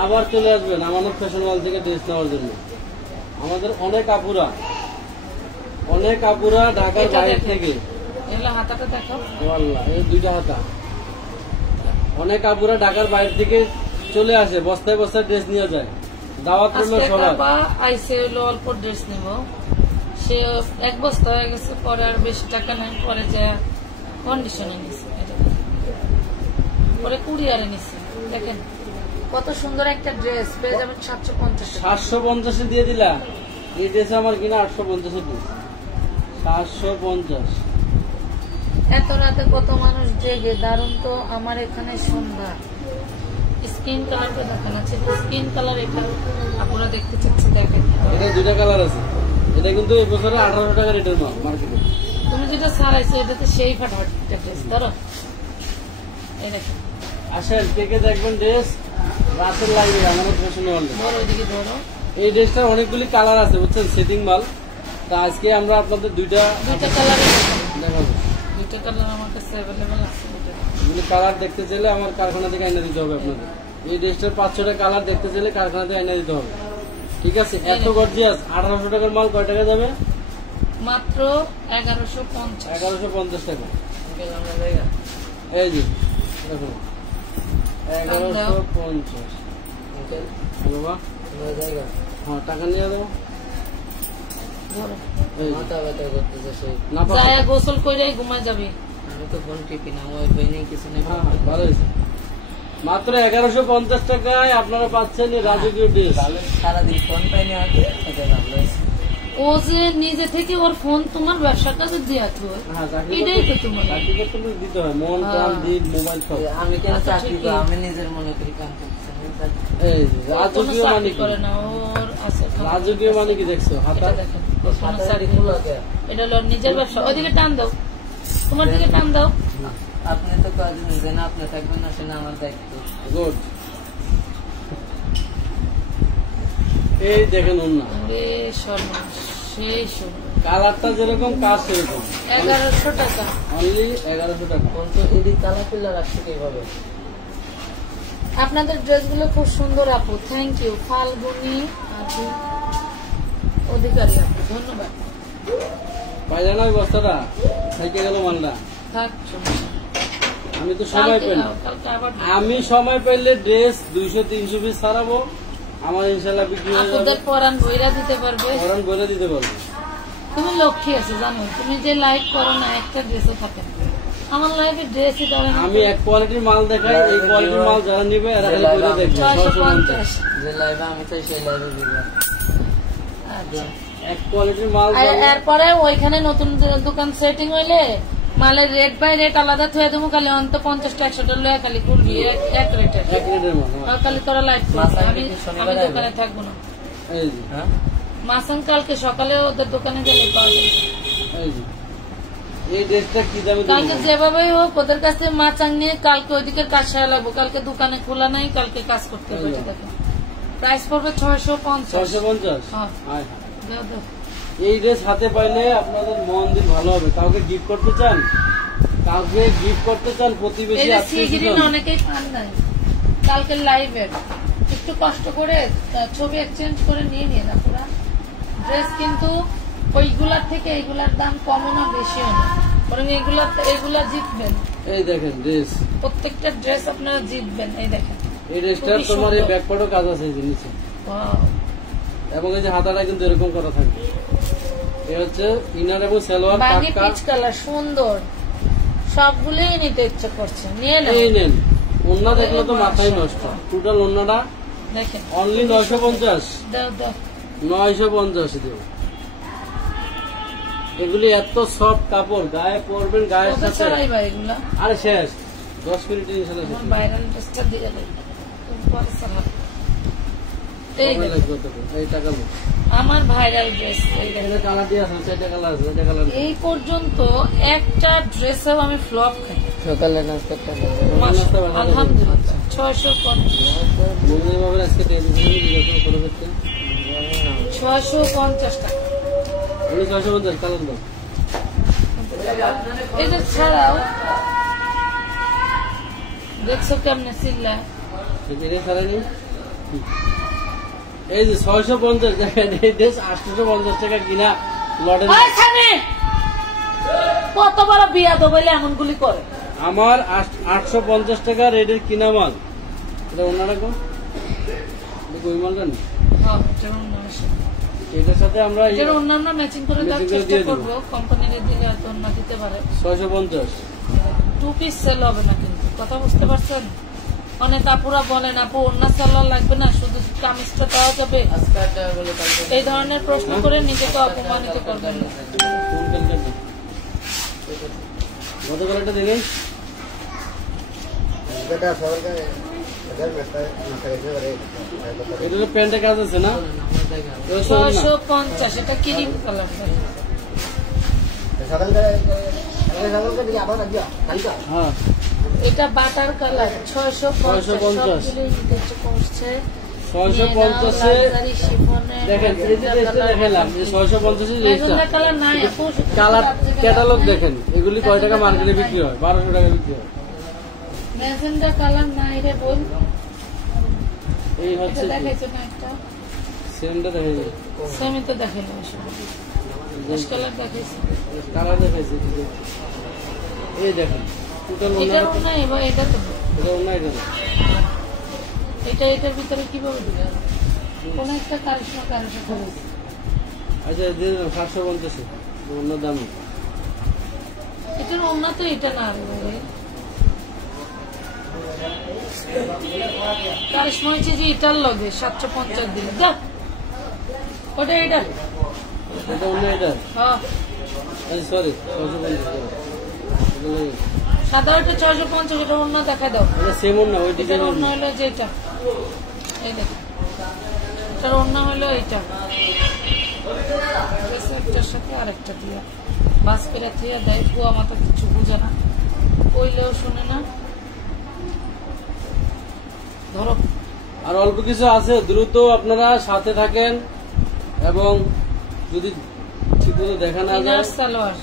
আবার চলে আসবেন আমাদের ফ্যাশন ওয়াল থেকে ড্রেস নেওয়ার জন্য। আমাদের অনেক আপুরা ঢাকার এটা বাইরে দেখেন। থেকে, এগুলো হাতাটা দেখো। ওয়াল্লাহ এই দুইটা হাতা, অনেক আপুরা ঢাকার বাইরে থেকে চলে আসে, বস্তায় বস্তায় ড্রেস নিয়ে যায়। দাওয়াত করলে আজকে সবার বা আইসে হলো অল্প ড্রেস নিব, সে 1 বস্তা হয়ে গেছে, পরে আর বেশি টাকা নেই, পরে যে কন্ডিশনে নিছে, এটা পরে কুরিয়ারে নিছে। দেখেন কত সুন্দর একটা ড্রেস পেয়ে যাবেন 750 টাকা। 750-এ দিয়ে দিলা। এই ড্রেস আমার কিনা 850-এ দিই। 750। এত রাতে কত মানুষ জেগে, দারুণ তো। আমার এখানে সন্ধ্যা। স্কিন কালারটা দেখেন আছে, স্কিন কালার এটা আপনারা দেখতে চাচ্ছি, দেখেন। এটা দুইটা কালার আছে। এটা কিন্তু এই বছরে 1800 টাকা রেটের মাল মার্কেটে। তুমি যেটা সারাইছো এটাতে সেই ফাটাফাটি ড্রেস, ধরো এই দেখেন। আসেন, থেকে দেখবেন ড্রেস রাতের লাইভে আমাদের ফ্যাশন ওয়ার্ল্ডে। ধরো ওইদিকে ধরো। এই ড্রেসটার অনেকগুলি কালার আছে বুঝছেন, সেটিং মাল। তা আজকে আমরা আপনাদের দুইটা কালারে দেখাবো। দুইটা কালার আমার কাছে অ্যাভেলেবেল আছে। এগুলি কালার দেখতে চাইলে আমার কারখানা থেকে এনে দিতে হবে আপনাদের। এই ড্রেসটার 500টা কালার দেখতে চাইলে কারখানা থেকে এনে দিতে হবে। ঠিক আছে, এত গর্জিয়াস 1800 টাকার মাল কয় টাকা যাবে? মাত্র 1150। 1150 টাকা। এই যে দেখো 1150। বাবা হ্যাঁ, টাকা নিয়ে দেবো। ধরো। এই যে। মাথা ব্যথা করতেছে সেই। না পারো? যায় গোসল করে ঘুমায় যাবি। আমি তো ফোন টিপি না, ওয়াইফাই নেই, কিছু নেই। হ্যাঁ, ভালো হয়েছে। মাত্র 1150 টাকায় আপনারা পাচ্ছেন এই রাজকীয় ড্রেস। তাহলে সারাদিন ফোন পাইনি হয়তো, এটা ভালো হয়েছে। ও যে নিজে থেকে ওর ফোন তোমার ব্যবসা কাজে দিয়ে আসবে, হ্যাঁ, চাকরি এটাই তো করতে- তোমার। চাকরি করতে হলে দিতে হয় মন হ্যাঁ। প্রাণ দিন মোবাইল সব। আমি কেন আচ্ছা, চাকরি ঠিকই। করি? আমি নিজের মনে করি কাম করতেছি। আমি চাকরি- এই যে, ও কোনো রাজকীয় মানে চাকরি কি? করে না, ওর আছে খালি। রাজকীয় মানে কি দেখছো? হাতা এটা দেখেন, ওর কোনো হাতাহাতি চাকরি খুলো নেই। কে? এটা হলো ওর নিজের ব্যবসা। ওইদিকে টান দাও, তোমার দিকে টান দাও। আপনি তো কাজ নিজে না, আপনি থাকবেন না, সেটা আমার দায়িত্ব। গুড। এই দেখেন ওন্না, ওরে সর্বনাশ, সেই সুন্দর। কালারটা যেরকম কাজ সেরকম। 1100 টাকা। অনলি 1100 টাকা। ফোন তো এদিক কালা পিল্লা রাখছে কিভাবে? আপনাদের ড্রেসগুলো খুব সুন্দর আপু, থ্যাংক ইউ। ফাল্গুনি অধিকারী আপু, ধন্যবাদ। পাইলে না ওই বস্তাটা খাইতে গেল মালটা। থাক, সমস্যা নেই। আমি তো সময় কালকে পাই না। নাও, কালকে আবার আমি সময় পেলে ড্রেস 200-300 পিস ছাড়াবো, আমার ইনশাল্লাহ বিক্রি হয়ে যাবে। আপুদের পরান বইরা দিতে পারবে। ওরান বলে দিতে পারবো। তুমি লক্ষ্মী আছে জানো, তুমি যে লাইক করো না একটা ড্রেসও থাকে না। আমার লাইফে ড্রেসই ধরে না। আমি এক কোয়ালিটির মাল দেখাই, এই কোয়ালিটির মাল যারা নিবে এরা খালি বলে দেখবে 650। যে লাইভে আমি চাই সেই লাইভে দিলাম। আচ্ছা। এক কোয়ালিটির মাল আর যারা- এরপরে ওইখানে নতুন দোকান সেটিং হইলে মালের রেট বাই রেট আলাদা থয়ে দেবো, খালি অন্ত 50-100 লয়ে খালি করবি এক রেটের। এক রেটের মাল। আর খালি তোরা লাইভ মাসাং আমি কি শনিবার আমি আসবে? দোকানে থাকবো না। এই যে, হ্যাঁ, মাসাং কালকে সকালে ওদের দোকানে গেলে পাওয়া যাবে। এই যে। এই ড্রেসটা কি দামে কালকে দেবো? যেভাবে হোক ওদের কাছ থেকে মাচাং নিয়ে কালকে ওইদিকে কাজ সারা লাগবো। কালকে দোকানে খোলা নাই, কালকে কাজ করতে হবে। এই এটা দেখো, প্রাইস পড়বে 650। 650? হ্যাঁ। আয় হায়। দাও, দাও। এই ড্রেস হাতে পাইলে আপনাদের মন দিন ভালো হবে। কাউকে গিফট করতে চান, কাউকে গিফট করতে চান, এই প্রতিবেশী যে আত্মীয় সিগিরিন অনেকেই পান নাই, কালকে লাইভে একটু কষ্ট করে ছবি এক্সচেঞ্জ করে নিয়ে নিয়ে না পুরা ড্রেস। কিন্তু ওইগুলার থেকে এইগুলার দাম কমও না বেশিও না, বরং এইগুলা জিতবেন। এই দেখেন ড্রেস, প্রত্যেকটা ড্রেস আপনারা জিতবেন। এই দেখেন, এই ড্রেসটার খুবই তোমার এই সুন্দর। ব্যাকপার্টও কাজ আছে এই জিনিসে, Wow! এবং এই যে হাতাটা কিন্তু এরকম করা থাকবে। এই হচ্ছে ইনার এবং সালোয়ার বাঙ্গি পাক্কা। পিচ কালার সুন্দর, সবগুলোই নিতে ইচ্ছে করছে, নিয়ে নাও। এই নেন, ওন্না দেখলে তো মাথায় নষ্ট। টোটাল ওন্নাটা দেখেন, অনলি 950। দাও দাও। 950 দেব। এগুলি এত সফট কাপড়, গায়ে পরবেন, গায়ের কত সাথে ছড়াইবা এগুলা? আরে শেষ 10 মিনিটে ইনশাল্লাহ শেষ। আমার ভাইরাল ড্রেসটা দিয়ে দেয়। পরে সালাদ। এই সময় দেখেন, লাগবে কতক্ষণ? এই টাকা নেই। আমার ভাইরাল ড্রেস। এই দেখেন, এটা কালার দিয়ে আছে, চারটা কালার আছে, চারটা কালার। এই পর্যন্ত একটা ড্রেসেও আমি ফ্লপ খাই। সকালে নাস্তাটা আলহামদুলিল্লাহ 650। মনে ভাবে আজকে টেলিভিশনে জিজ্ঞাসা করে করতে 650 টাকা। 650 কালার দাও। এটা ছাড়াও দেখছো কেমনে চিল্লা। এটা ছাড়ানি এই যে 650 দেখেন, এই ড্রেস 850 টাকা কিনা লটের। ওইখানে কত বড় বিয়া তো বলে এমনগুলি করে। আমার 850 টাকা রেডের কিনা মাল। এটা ওনারা কো দেখো ওই মালটা না, হ্যাঁ, এটার অন্যান্য এটার সাথে আমরা এটার অন্যান্য ম্যাচিং করে দেওয়ার Matching করে চেষ্টা দিয়ে দেবো। করবো। কোম্পানিরে দিলে হয়তো অন্য দিতে পারে। 650। 2 পিস সেল হবে না কিন্তু, কথা বুঝতে পারছেন? অনেক আপুরা বলেন আপু অন্য সেলার লাগবে না, শুধু কামিজটা পাওয়া যাবে। আজকালটা বলে কালকে এই ধরনের প্রশ্ন করে নিজেকে অপমানিত করবেন না। কোন কালকে গতকাল একটা দেখেন, এটা হলো প্যান্টের কাজ আছে না, আমার দেখা এটা হচ্ছে ওড়না। 650, এটা ক্রিম কালার। হ্যাঁ, এটা বাটার কালার। 650 650 সবগুলোই নিতে ইচ্ছে করছে। 650 এ দেখেন এই যে ড্রেসটা দেখালাম, এই 650 এর ড্রেসটা কালার নাই আপু, কালার ক্যাটালগ দেখেন, এগুলি কয় টাকা মার্কেটে বিক্রি হয়? 1200 টাকা বিক্রি হয়। ম্যাজেন্ডা কালার নাই রে বল। এই এটা হচ্ছে দেখাইছো না একটা? সেমটা দেখে যায়, সেমই তো দেখাইলাম আসলে। বেশ কালার দেখাইছি। কালার দেখাইছে কি যে। এই দেখেন টোটাল এটার ওনার, নাই বা এটা তো না। এটা ওনা, এটা না। এটা এটার ভিতরে কিভাবে দিবে? কোন একটা কারিশমা কারোর সাথে হয়েছে। আচ্ছা দিয়ে দিলাম 750 অন্য দামে। এটার অন্য তো এটা না রে ভাই, কারিশমা হয়েছে যে এটার লগে 750 দিলে যা ওটা এটা এটা অন্য এটা হ্যাঁ সরি 650 সাদা ওটা 650, এটা অন্য দেখা দাও। এটা সেম অন্য ওই এটার ডিজাইন অন্য হলো যে এটা, এই দেখ এটার অন্য হলো এটা, একটার সাথে আরেকটা দিয়া বাস করে দিয়ে দেয়। বুয়া মাথা কিছু বুঝে না, কইলেও শুনে না। ধরো আর অল্প কিছু আছে, দ্রুত আপনারা সাথে থাকেন এবং যদি ঠিকমতো দেখা না যায় ইনার সালোয়ার,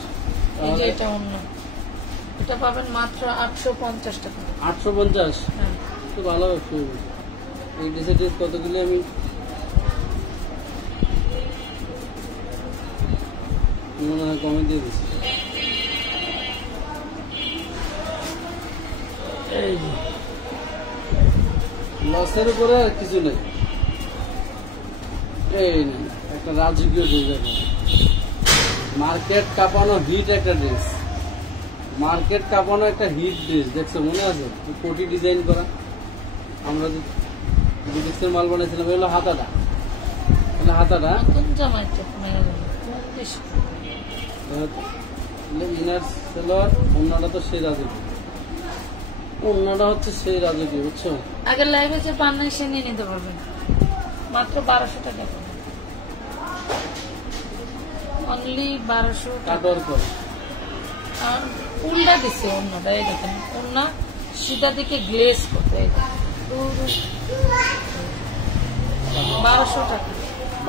এই যে এটা অন্য, এটা পাবেন মাত্র 850 টাকা। 850 হ্যাঁ তো ভালো ব্যবসা হয়েছে। এই ড্রেসের কতগুলো আমি মনে হয় কমে দিয়ে দিচ্ছি। এই যে। লসের উপরে আর কিছু নেই। এই নেই একটা রাজকীয় ড্রেস, মার্কেট কাঁপানো হিট একটা ড্রেস, মার্কেট কাঁপানো একটা হিট ড্রেস দেখছো মনে আছে? কোটি ডিজাইন করা, আমরা যে বিদেশের মাল বানাইছিলাম, এগুলো হাতাটা, এটা হাতাটা নতুন জামাইটা মেরে গেল ইনার সেলোয়ার, অন্যটা তো সেই রাজকীয়, অন্যটা হচ্ছে সেই রাজকীয় বুঝছো। আগে লাইভে যে পান নাই সে নিয়ে নিতে পারবেন মাত্র 1200 টাকা, অনলি 1200 টাকা। কাটওয়ার করে আর উন্না দিছে, অন্যটা এই দেখেন, উন্না সিধা দিকে গ্লেজ করতে, এই দেখেন। 1200 টাকা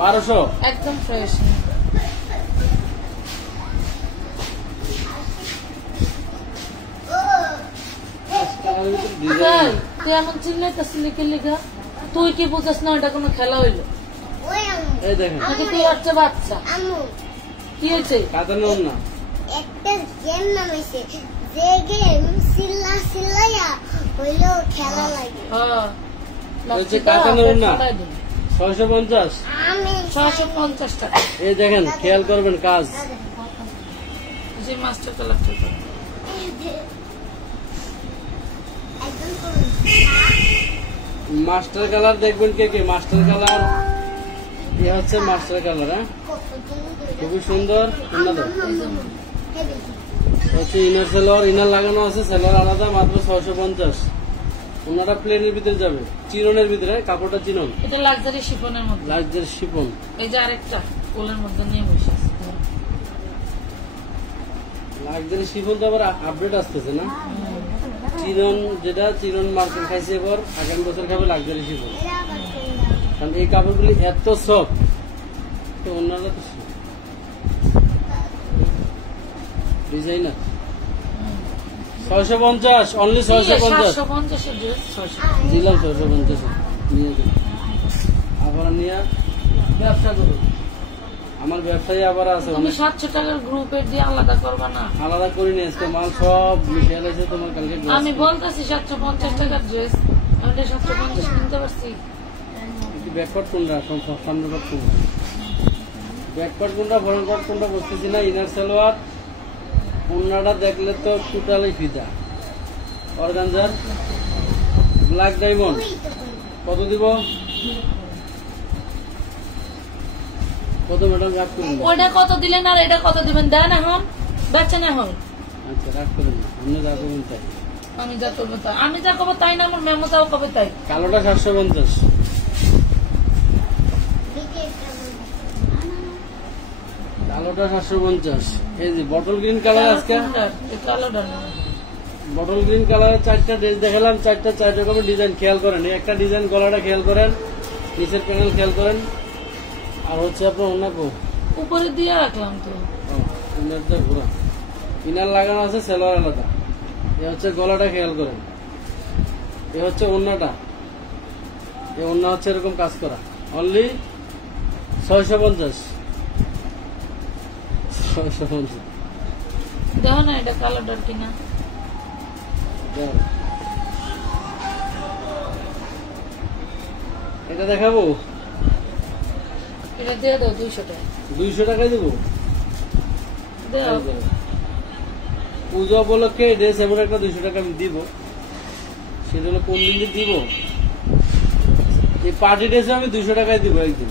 1200 একদম ফ্রেশ। ডিজাইন তুই এমন চিল্লাইতেছিলি কে লিগা? তুই কি বুঝাস না এটা কোনো খেলা হইলো? ওই আম্মু এই দেখেন নাকি তুই বাচ্চা বাচ্চা? আম্মু हाँ। কি হয়েছে? কাতানো না একটা গেম নামাইছে, যে গেম সিল্লাইয়া হইলেও খেলা লাগে। হ্যাঁ বলছে কাতানো না 650 আমি 650 টাকা। এই দেখেন খেয়াল করবেন কাজ, যে মাস্টার কালারটা একদম করুন। মাস্টার কালার দেখবেন কে কে, মাস্টার কালার এ হচ্ছে মাস্টার কালার, হ্যাঁ খুবই সুন্দর। অন্যটা হচ্ছে ইনার সেলোয়ার, ইনার লাগানো আছে, সেলোয়ার আলাদা, মাত্র 650। ওনারা প্লেনের ভিতরে যাবে, চিননের ভিতরে, কাপড়টা চিনন, এটা লাক্সারি শিফনের মধ্যে। Luxury chiffon. এই যে আরেকটা কোলের মধ্যে নিয়ে বসে আছে। লাক্সারি শিফন তো আবার আপডেট আসতেছে না, চিনন যেটা চিনন মার্কেট খাইছে, এবার আগামী বছর খাবে লাক্সারি শিফন, কারণ এই কাপড়গুলি এত সফট। তো অন্যরা তো ডিজাইনার 650, অনলি 650 750 ড্রেস 600। দিলাম, 650 নিয়ে গেলাম। আবার নিয়ে ব্যবসা করুন, আমার ব্যবসায়ী আবার আছে, তুমি 700 টাকার গ্রুপের দিয়ে আলাদা করবা না? আলাদা করে নিয়ে আসতে মাল সব মিশিয়ে আছে তোমার কালকে। আমি বলতেছি 750 টাকার ড্রেস, আমি 750 কিনতে পারছি। ব্যাকওয়ার্ড কোনটা, সামনে পাট কোনটা, ব্যাকওয়ার্ড কোনটা ফরওয়ার্ড পাট কোনটা বুঝতেছি না। ইনার সালোয়ার ওন্নাটা দেখলে তো টোটালি ফিদা, অর্গানজার ব্ল্যাক ডায়মন্ড কত দিব? কত ম্যাডাম রাগ করুন? ওইটা কত দিলেন আর এটা কত দিবেন? দেন এখন, বেচেন এখন। আচ্ছা রাগ করুন না, আপনি যা করবেন তাই। আমি যা করবো তাই, আমি যা করবো তাই না, আমার মেমোটাও কবে তাই। কালোটা 750, কালোটা 750। এই যে বটল গ্রিন কালার, আজকে কালোটা না, বটল গ্রিন কালারের 4টা ড্রেস দেখালাম, 4টা 4 রকমের ডিজাইন খেয়াল করেন। এই একটা ডিজাইন গলাটা খেয়াল করেন, নিচের প্যানেল খেয়াল করেন, আর হচ্ছে আপনার ওনাকো উপরে দিয়ে রাখলাম তো। ইনারটা ঘোরা, ইনার লাগানো আছে, সেলোয়ার আলাদা। এ হচ্ছে গলাটা খেয়াল করেন, এ হচ্ছে ওন্নাটা, এই ওন্না হচ্ছে এরকম কাজ করা, অনলি 650। 650 দেখো না এটা কালোটার কিনা। এটা দেখাবো, এটা দিয়ে দাও 200 টাকা 200 টাকায় দেবো। দাও। পুজো উপলক্ষে ড্রেস এমন একটা 200 টাকা আমি দিব, সেটা হলো কোন দিন দিব, এই পার্টি ড্রেসে আমি 200 টাকায় দিব একদিন,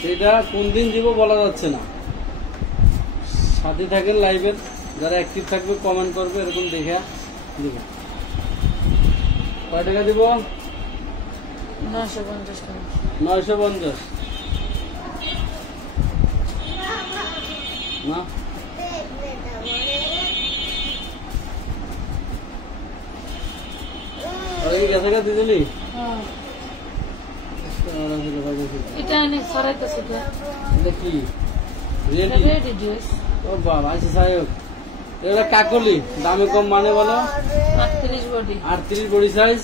সেটা কোন দিন দিব বলা যাচ্ছে না। সাথে থাকেন লাইভের, যারা অ্যাক্টিভ থাকবে কমেন্ট করবে, এরকম দেখে দিব। কয় টাকা দিব? 950 টাকা। 950 না, গেছে গা দিদি। হ্যাঁ এটা অনেক সরাইতেছে তো। এটা কি এটা রেডি ড্রেস। ও বাবা, আচ্ছা সাহেব, এটা কাকলি, দামে কম মানে বলো? 38 বডি। 38 body size,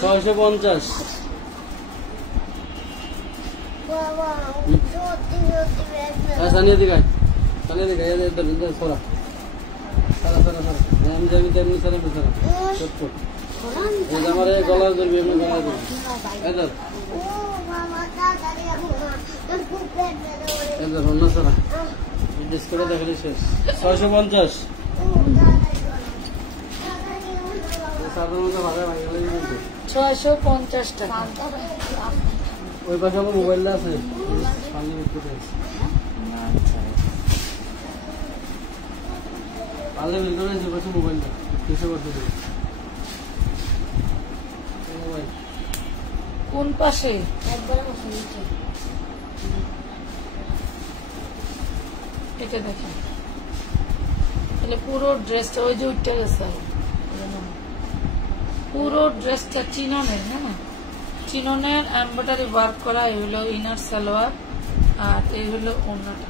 650। সানিয়া দিঘায়, সানিয়া দিঘায়, সরা সরা সরা সরা, আমি যাবি তেমনি সরা সরা, ছোট্ট আমার গলা ধরবি, এমনি গলা ধরবি। অন্য সরা ডিসকাউন্ট দেখালে শেষ। 650 সাধারণত ভাড়া ভাই গেলে 650 টাকা। ওই পাশে আমার মোবাইলটা আছে, পারলে ভিতরে আছে পাশে মোবাইলটা, কিসে করতে দেবে মোবাইল কোন পাশে? এটা দেখেন, তাহলে পুরো ড্রেসটা ওই যে উঠতে গেছে, পুরো ড্রেসটা চিননের, হ্যাঁ চিননের এমব্রয়ডারি ওয়ার্ক করা। এই হলো ইনার সালোয়ার, আর এই হলো ওড়নাটা।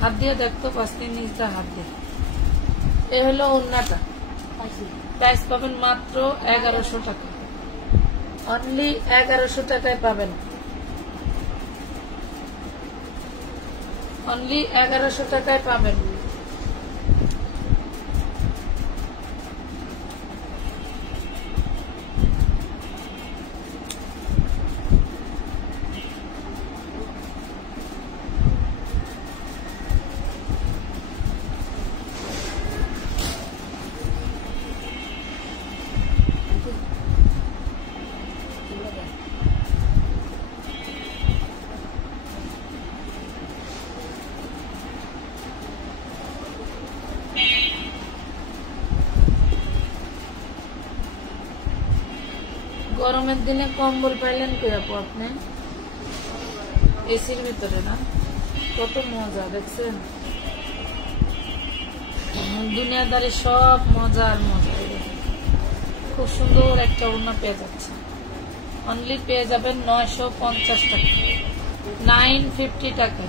হাত দিয়ে দেখতো 5-3 নিচটা হাত দিয়ে। এই হলো ওড়নাটা। প্রাইস পাবেন মাত্র 1100 টাকা, অনলি 1100 টাকায় পাবেন, অনলি 1100 টাকায় পাবেন। গরমের দিনে কম্বল পাইলেন কই আপু আপনি? এসির ভিতরে না? কত মজা দেখছেন, দুনিয়াদারি সব মজা আর মজা। খুব সুন্দর একটা ওড়না পেয়ে যাচ্ছে, অনলি পেয়ে যাবেন 950 টাকা, 950 টাকা,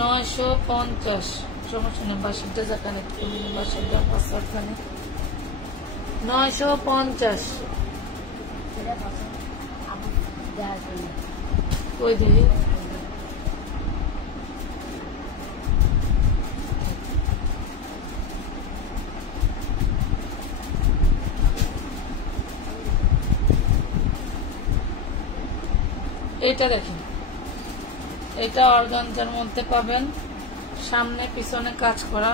950। সমস্যা নেই, বাসারটা যা কানেক্ট করুন, বাসারটা 5-7 কানেক্ট। 950 কই দিই? এটা দেখেন, এটা অর্গানজার মধ্যে পাবেন, সামনে পিছনে কাজ করা।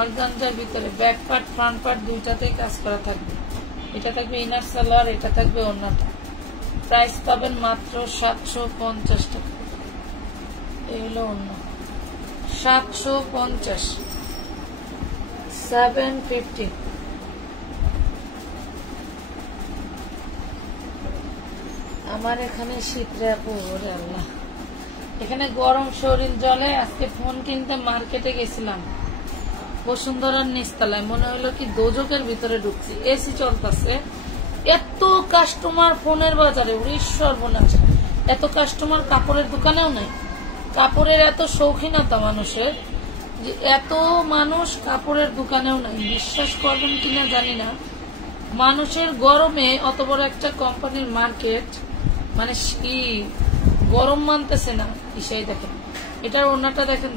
অর্গানজার ভিতরে ব্যাক পার্ট ফ্রন্ট পার্ট দুইটাতেই কাজ করা থাকবে। এটা থাকবে ইনার সালোয়ার, এটা থাকবে ওড়নাটা। প্রাইস পাবেন মাত্র 750 টাকা। এই হলো ওড়না, 750, 750। আমার এখানে শীত রে আপু, ওরে আল্লাহ, এখানে গরম শরীর জলে। আজকে ফোন কিনতে মার্কেটে গেছিলাম, বসুন্ধরার নিচতলায়, মনে হলো কি দোজকের ভিতরে ঢুকছি। এসি চলতেছে, এত কাস্টমার ফোনের বাজারে, সর্বনাশ। এত কাস্টমার কাপড়ের দোকানেও নাই। কাপড়ের এত শৌখিনতা মানুষের, যে এত মানুষ কাপড়ের দোকানেও নাই। বিশ্বাস করবেন কিনা জানি না, মানুষের গরমে অত বড় একটা কোম্পানির মার্কেট, মানে গরম মানতেছে না। ইসাই দেখেন, এটার ওড়নাটা দেখেন,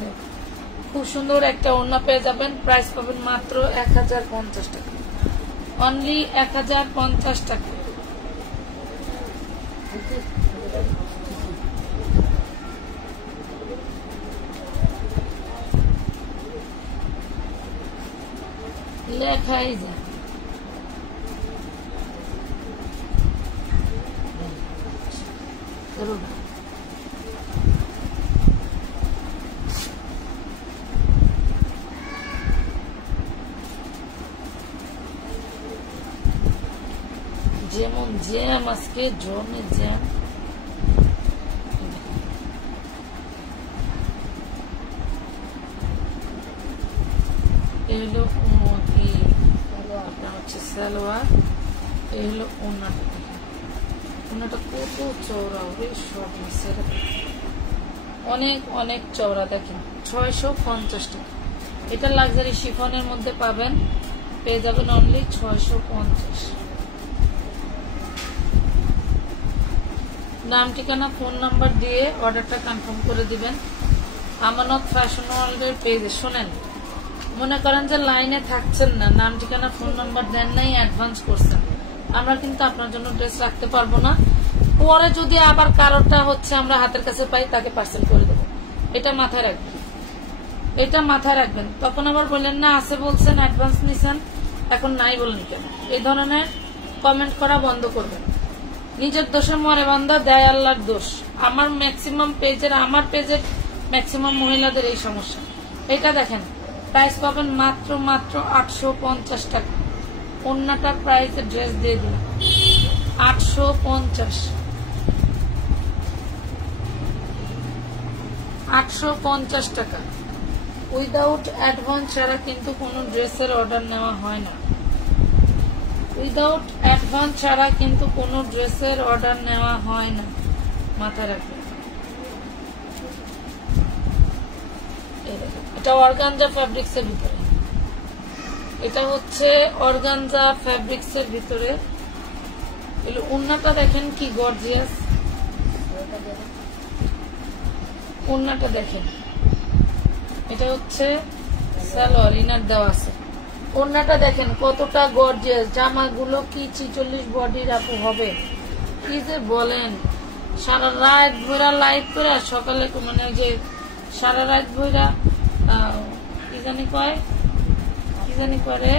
খুব সুন্দর একটা ওড়না পেয়ে যাবেন। প্রাইস পাবেন মাত্র 1050 টাকা, অনলি 1050 টাকা। লেখাই যায় যেমন জ্যাম, আজকে জমে জ্যাম। এই হলো আপনার হচ্ছে সালোয়ার, এই হলো ওড়নাটা। ওড়নাটা কত চওড়া হবে, সব মিশে অনেক অনেক চওড়া। দেখেন 650 টাকা। এটা লাক্সারি শিফনের মধ্যে পাবেন, পেয়ে যাবেন অনলি 650। নাম, ঠিকানা, ফোন নাম্বার দিয়ে অর্ডারটা কনফার্ম করে দিবেন। আমানত ফ্যাশন ওয়ার্ল্ডের পেজে শোনেন, মনে করেন যে লাইনে থাকছেন না, নাম ঠিকানা ফোন নাম্বার দেন নাই, অ্যাডভান্স করছেন, আমরা কিন্তু আপনার জন্য ড্রেস রাখতে পারবো না। পরে যদি আবার কারোটা হচ্ছে আমরা হাতের কাছে পাই, তাকে পার্সেল করে দেবো। এটা মাথায় রাখবেন, এটা মাথায় রাখবেন। তখন আবার বললেন না আছে বলছেন, অ্যাডভান্স নিছেন, এখন নাই বলেন কেন। এই ধরনের কমেন্ট করা বন্ধ করবেন। নিজের দোষে মরে বান্দা, দেয় আল্লাহর দোষ। আমার পেজের ম্যাক্সিমাম মহিলাদের এই সমস্যা। এটা দেখেন, প্রাইস পাবেন মাত্র 850 টাকা। ওড়নাটার প্রাইসে ড্রেস দিয়ে দিন 850 টাকা। উইদাউট অ্যাডভান্স ছাড়া কিন্তু কোনো ড্রেসের অর্ডার নেওয়া হয় না। উইদাউট অ্যাডভান্স ছাড়া কিন্তু কোনো ড্রেসের অর্ডার নেওয়া হয় না, মাথায় রাখবেন। এটা অর্গানজা ফ্যাব্রিক্স এর ভিতরে, এটা হচ্ছে অর্গানজা ফ্যাব্রিক্স এর ভিতরে। ওড়নাটা দেখেন কি গর্জিয়াস, ওড়নাটা দেখেন। এটা হচ্ছে সালোয়ার, ইনার দেওয়া আছে। ওড়নাটা দেখেন কতটা গর্জিয়াস। জামাগুলো কি 46 বডির আপু হবে, কি যে বলেন। সারা রাত ভরা লাইভ করে সকালে মানে যে সারা রাত ভরা কি জানি করে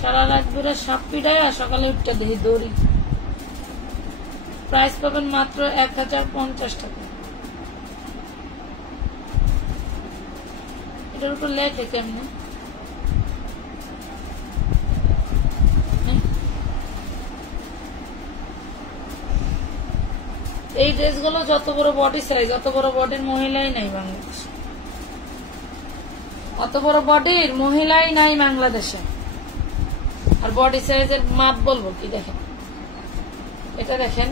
সারা রাত ভরা সাপ পিড়ায় আর সকালে উঠতে দেখি দৌড়ি। প্রাইস পাবেন মাত্র 1050 টাকা। এটার উপর লেখে কেমনি, এই ড্রেসগুলো যত বড় বডি সাইজ, অত বড় বডির মহিলাই নাই বাংলাদেশে, অত বড় বডির মহিলাই নাই বাংলাদেশে। আর বডি সাইজের মাপ বলবো কি, দেখেন এটা দেখেন,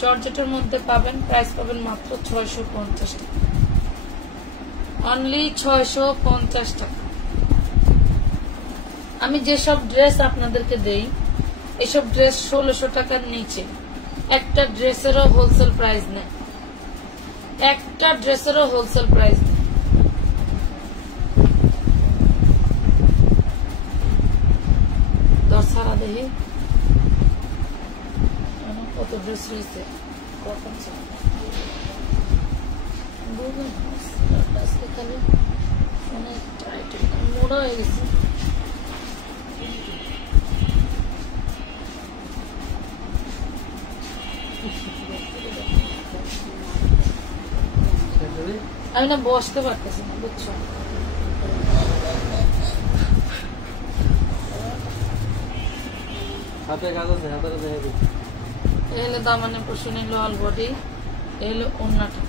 জর্জেটের মধ্যে পাবেন। প্রাইস পাবেন মাত্র 650 টাকা, অনলি 650 টাকা। আমি যেসব ড্রেস আপনাদেরকে দেই, এসব ড্রেস 1600 টাকার নিচে একটা ড্রেসেরও হোলসেল প্রাইস নেই, একটা ড্রেসেরও হোলসেল প্রাইস নেই। সারা দেখি কত ড্রেস রয়েছে, খালি অনেক টাইট মোড়া হয়ে গেছে। আমি না বসতে পারতেছি না, বুঝছো। হাতে কাজ আছে, হাতের দেখে দিই। এই হলো দামানের পোষণে লোয়াল বডি, এই হলো ওড়নাটা।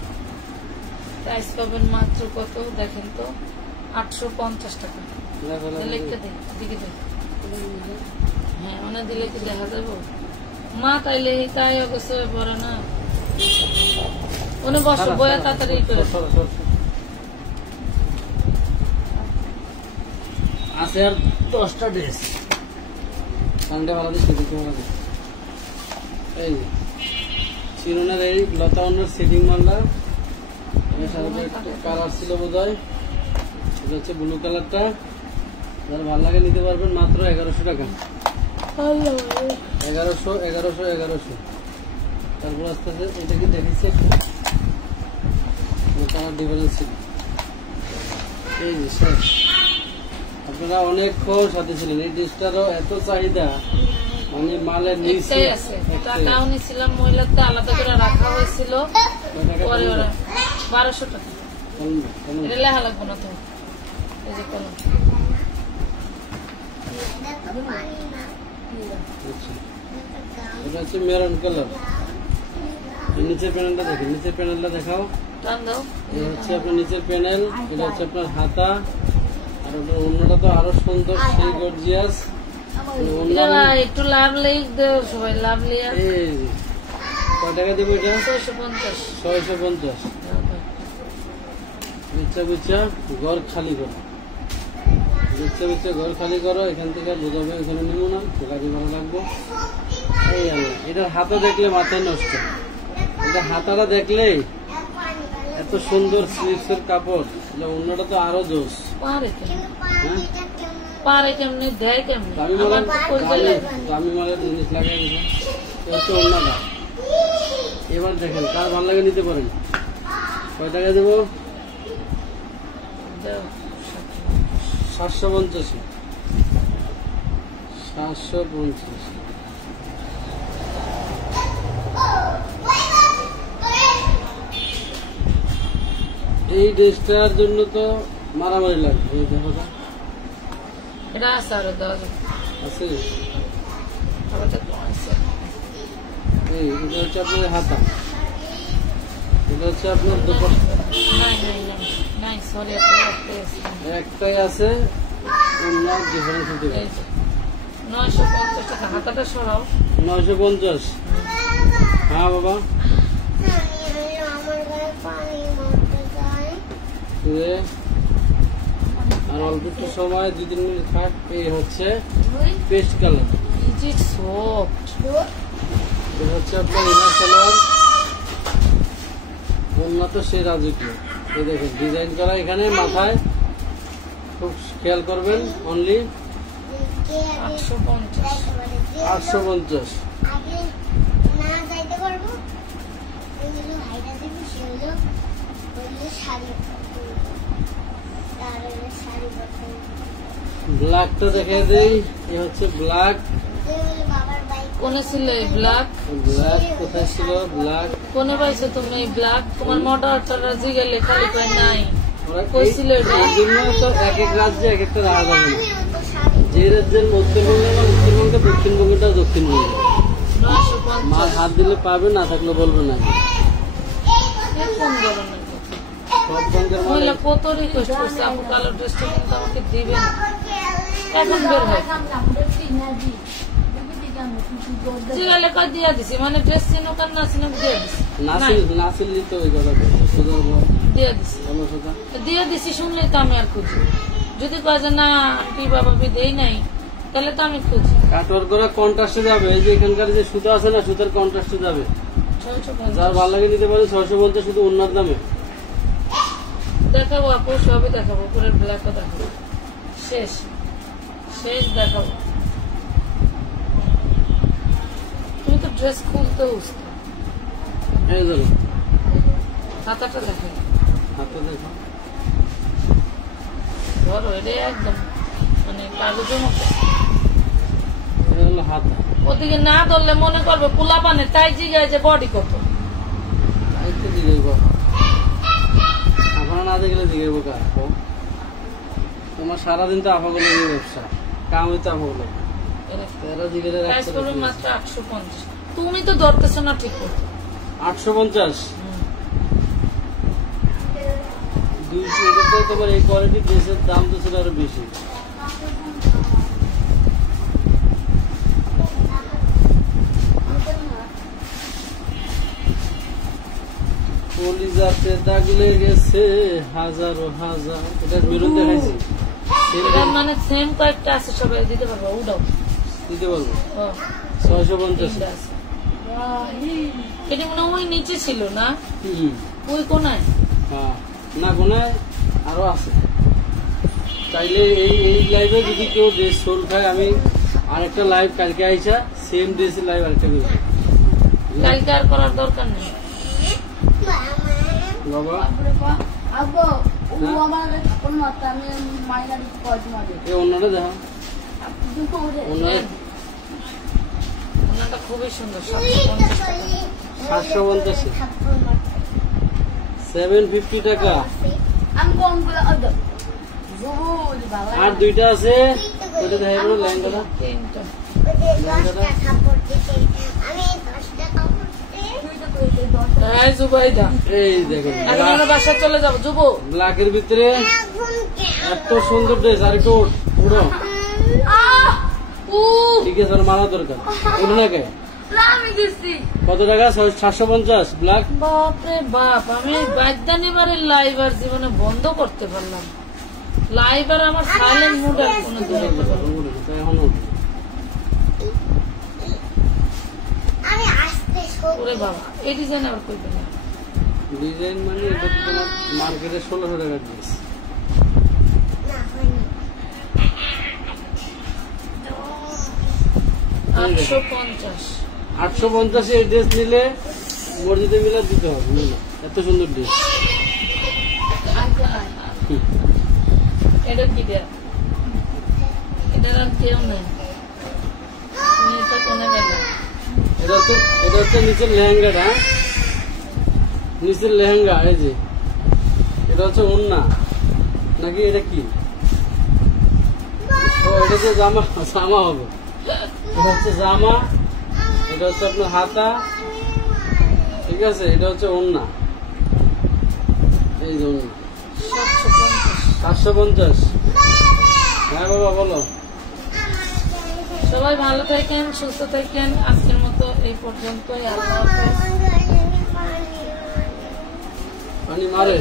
প্রাইস পাবেন মাত্র কত দেখেন তো, 850 টাকা। লিখতে দিই, দিকে দেখ। হ্যাঁ, ওনা দিলে কি দেখা যাবো? মা তাইলে তাই অবশ্য পরে না, উনি বসো বয়া তাড়াতাড়ি করে। আছে আর 10টা ড্রেস। সানডে ভালো দিচ্ছে, দেখতে ভালো দিচ্ছে। এই চিরুনের এই লতা অন্যর সিটিং মারলা, এর সাথে একটা কালার ছিল বোধহয়, এটা হচ্ছে ব্লু কালারটা। যার ভালো লাগে নিতে পারবেন, মাত্র 1100 টাকা। 1100। তারপর আস্তে আস্তে এটা কি দেখেছি কালার ডিফারেন্স ছিল। এই যে শেষ, আপনারা অনেকক্ষণ সাথে ছিলেন। এই ড্রেসটারও এত চাহিদা, মানে মালের নিচে একটাই আছে, টাকাও নিছিলাম, মহিলাতে আলাদা করে রাখা হয়েছিল, পরে ওরা 1200 টাকা। এটা লেখা লাগবো না তো, এই যে কলম। এটা হচ্ছে মেরুন কালার। নিচের প্যানেলটা দেখেন, নিচের প্যানেলটা দেখাও। টান দাও। এটা হচ্ছে আপনার নিচের প্যানেল, এটা হচ্ছে আপনার হাতা, আর ওটার অন্যটা তো আরো সুন্দর, সেই গর্জিয়াস। এটা একটু লাভ লেগ দেও সবাই, লাভ লেয়ার। এই যে কয় টাকা দেবো এটা? 650। 650। বুঝছা ঘর খালি করো, বুঝছা ঘর খালি করো। এখান থেকে বোঝাবে, এখানে নেবো না, গাড়ি ভাড়া রাখবো। এই আল্লাহ, এটার হাতা দেখলে মাথায় নষ্ট। এটা হাতাটা দেখলেই এত সুন্দর স্লিভসের কাপড়। এটা অন্যটা তো আরো জোস। পারে কেমনে? হ্যাঁ, পারে কেমনে, দেয় কেমনে? দামি আমার তো কই গেলে মালের জিনিস লাগাই দিয়েছে। এটা হচ্ছে অন্যটা। এবার দেখেন কার ভালো লাগে নিতে পারেন। কয় টাকা দেবো? দাও। 750। 750। এই ড্রেসটার জন্য তো মারামারি লাগবে। এই দেখো তো, এটা আছে আরো দাও। আছে। আবার তো আছে। এই এটা হচ্ছে আপনার হাতা, এটা হচ্ছে আপনার দুপাট্টা। নাই, সরি, একটাই আছে, অন্য ডিফারেন্স হতে পারে। 950 টাকা। হাতাটা সরাও। 950। হ্যাঁ বাবা, আমার গায়ে পানি মারতে যায়। শুয়ে আর অল্প একটু সময় 2-3 মিনিট থাক। এই হচ্ছে পেস্ট কালার, ইজি সফট। এটা হচ্ছে আপনার ইনার কালার। অন্য তো সে রাজকীয়। এই দেখেন ডিজাইন করা এখানে মাথায়, খুব খেয়াল করবেন। অনলি 850। 850। আগে না যাইতে পারবো, ওইগুলো হাইটা দিবি, সেগুলো ওইগুলো শাড়ি তার শাড়ি পরতে ব্ল্যাকটা দেখে দেই। এ হচ্ছে ব্ল্যাক। বাবার বাইক কোনে ছিল এই ব্ল্যাক? ব্ল্যাক কোথায় ছিল? ব্ল্যাক কোনে পাইছো তুমি এই ব্ল্যাক? তোমার মোটরটা রাজি গেলে খালি পাই নাই। কই ছিল এটা? এই জন্য তো এক এক রাজ্যে এক একটা রাজা হবে। যে রাজ্যের উত্তরবঙ্গে বা উত্তরবঙ্গে, দক্ষিণবঙ্গটা দক্ষিণবঙ্গে। 950। মার হাত দিলে পাবে, না থাকলে বলবে না। কোন ধরনের কথা? সব ব্যাংকের মাল মহিলা কত রিকোয়েস্ট করছে, আপু কালো ড্রেসটা কিন্তু আমাকে দিবেন। এখন বের হয় জিগালে কয় দিয়া দিছি, মানে ড্রেস চিনুক আর না চিনুক দিয়ে দিছি। নাসিল দিত ওই কথা দিয়ে দিছি, ভালো কথা। দিয়ে দিছি শুনলেই তো আমি আর খুঁজি। যদি কয় যে না আন্টি বাবা দেই নাই, তাহলে তো আমি খুঁজি। কাটওয়ার করে কন্ট্রাস্টে যাবে। এই যে এখানকার যে সুতা আছে না, সুতার কন্ট্রাস্টে যাবে। 650। যার ভালো লাগে নিতে পারে। 650 শুধু ওনার দামে। দেখাবো আপু, সবই দেখাবো, পুরো ব্ল্যাকও দেখাবো। শেষ শেষ দেখাবো। তুমি তো ড্রেস খুলতে উঠছো। এই ধরো হাতাটা দেখো, হাতে দেখো। ধরো, এটা একদম মানে কাগজের মতো। এটা হলো হাতা। ওদিকে না ধরলে মনে করবে পোলা পানে, তাই জিগায় যে বডি কত। একটু জিগাইব, আপনারা না দেখলে জিগাইব কার? তোমার সারাদিন তো আফাগুলো নিয়ে ব্যবসা, কামই তো আফাগুলো। এরা জিগেলে প্রাইস করবে মাত্র 850। তুমি তো ধরতেছো না ঠিক করতে। 850। 200 তোমার এই কোয়ালিটি ড্রেসের দাম তো ছিল আরো বেশি। কলিজাতে দাগ লেগেছে হাজারো হাজার। এটা বেলুন দেখাইছি, এটার মানে সেম কয়েকটা আছে, সবাই দিতে পারবো। উঠাও, দিতে পারবো। ও 650। তিনটা আছে। এটা মনে হয় ওই নিচে ছিল না, হুম, ওই কোনায়। হ্যাঁ না গোনায় আরো আছে। চাইলে এই লাইভে যদি কেউ ড্রেস সোল খায়, আমি আরেকটা লাইভ কালকে আইসা সেম ড্রেসের লাইভ আরেকটা করবো। কালকে আর করার দরকার নেই বাবা আব্বু ও আমার কোন মাত্রা আমি মাইনা দিতে পারছি না। এই অন্যটা দেখা, দুটো উঠে ওনাটা খুবই সুন্দর 750 টাকা। 750, 750 টাকা। আমি কম করে আদব জবুল বাবা আর দুইটা আছে, ওইটা দেখা যাবে না লেহেঙ্গাটা। তিনটা হ্যাঁ জুবাইদা, এই দেখেন এখন আমরা বাসা চলে যাবো। যুব ব্ল্যাকের ভিতরে এত সুন্দর ড্রেস, আর একটু পুরো ঠিক আছে, আর মারা দরকার ওটা না কে আমি গেছি কত টাকা? 750 ব্ল্যাক। বাপরে বাপ, আমি বাগদানিবারের লাইভ আর জীবনে বন্ধ করতে পারলাম। লাইভ আর আমার সাইলেন্ট মুড আর কোনো দূরে এখন ওরে বাবা, এই ডিজাইন আবার কই পেলাম? ডিজাইন মানে এটা তো তোমার মার্কেটে 1600 টাকা ড্রেস। আটশো 850 এই ড্রেস নিলে মসজিদে মিলা দিতে হবে, বুঝলে? এত সুন্দর ড্রেস। এটা কি দেয়া? এটার আর কেউ নেই। মেয়েটা কোনে গেল? এটা হচ্ছে নিচের লেহেঙ্গাটা, নিচের লেহেঙ্গা। এই যে এটা হচ্ছে ওড়না নাকি এটা কি? ও এটা হচ্ছে জামা, জামা হবে। এটা হচ্ছে জামা, এটা হচ্ছে আপনার হাতা, ঠিক আছে? এটা হচ্ছে ওড়না, এই যে ওড়না 750। হ্যাঁ বাবা বলো। সবাই ভালো থাকেন, সুস্থ থাকেন। আজকের মতো এই পর্যন্তই। আল্লাহ হাফেজ। পানি মারে।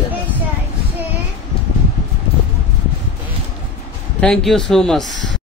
Thank you so much.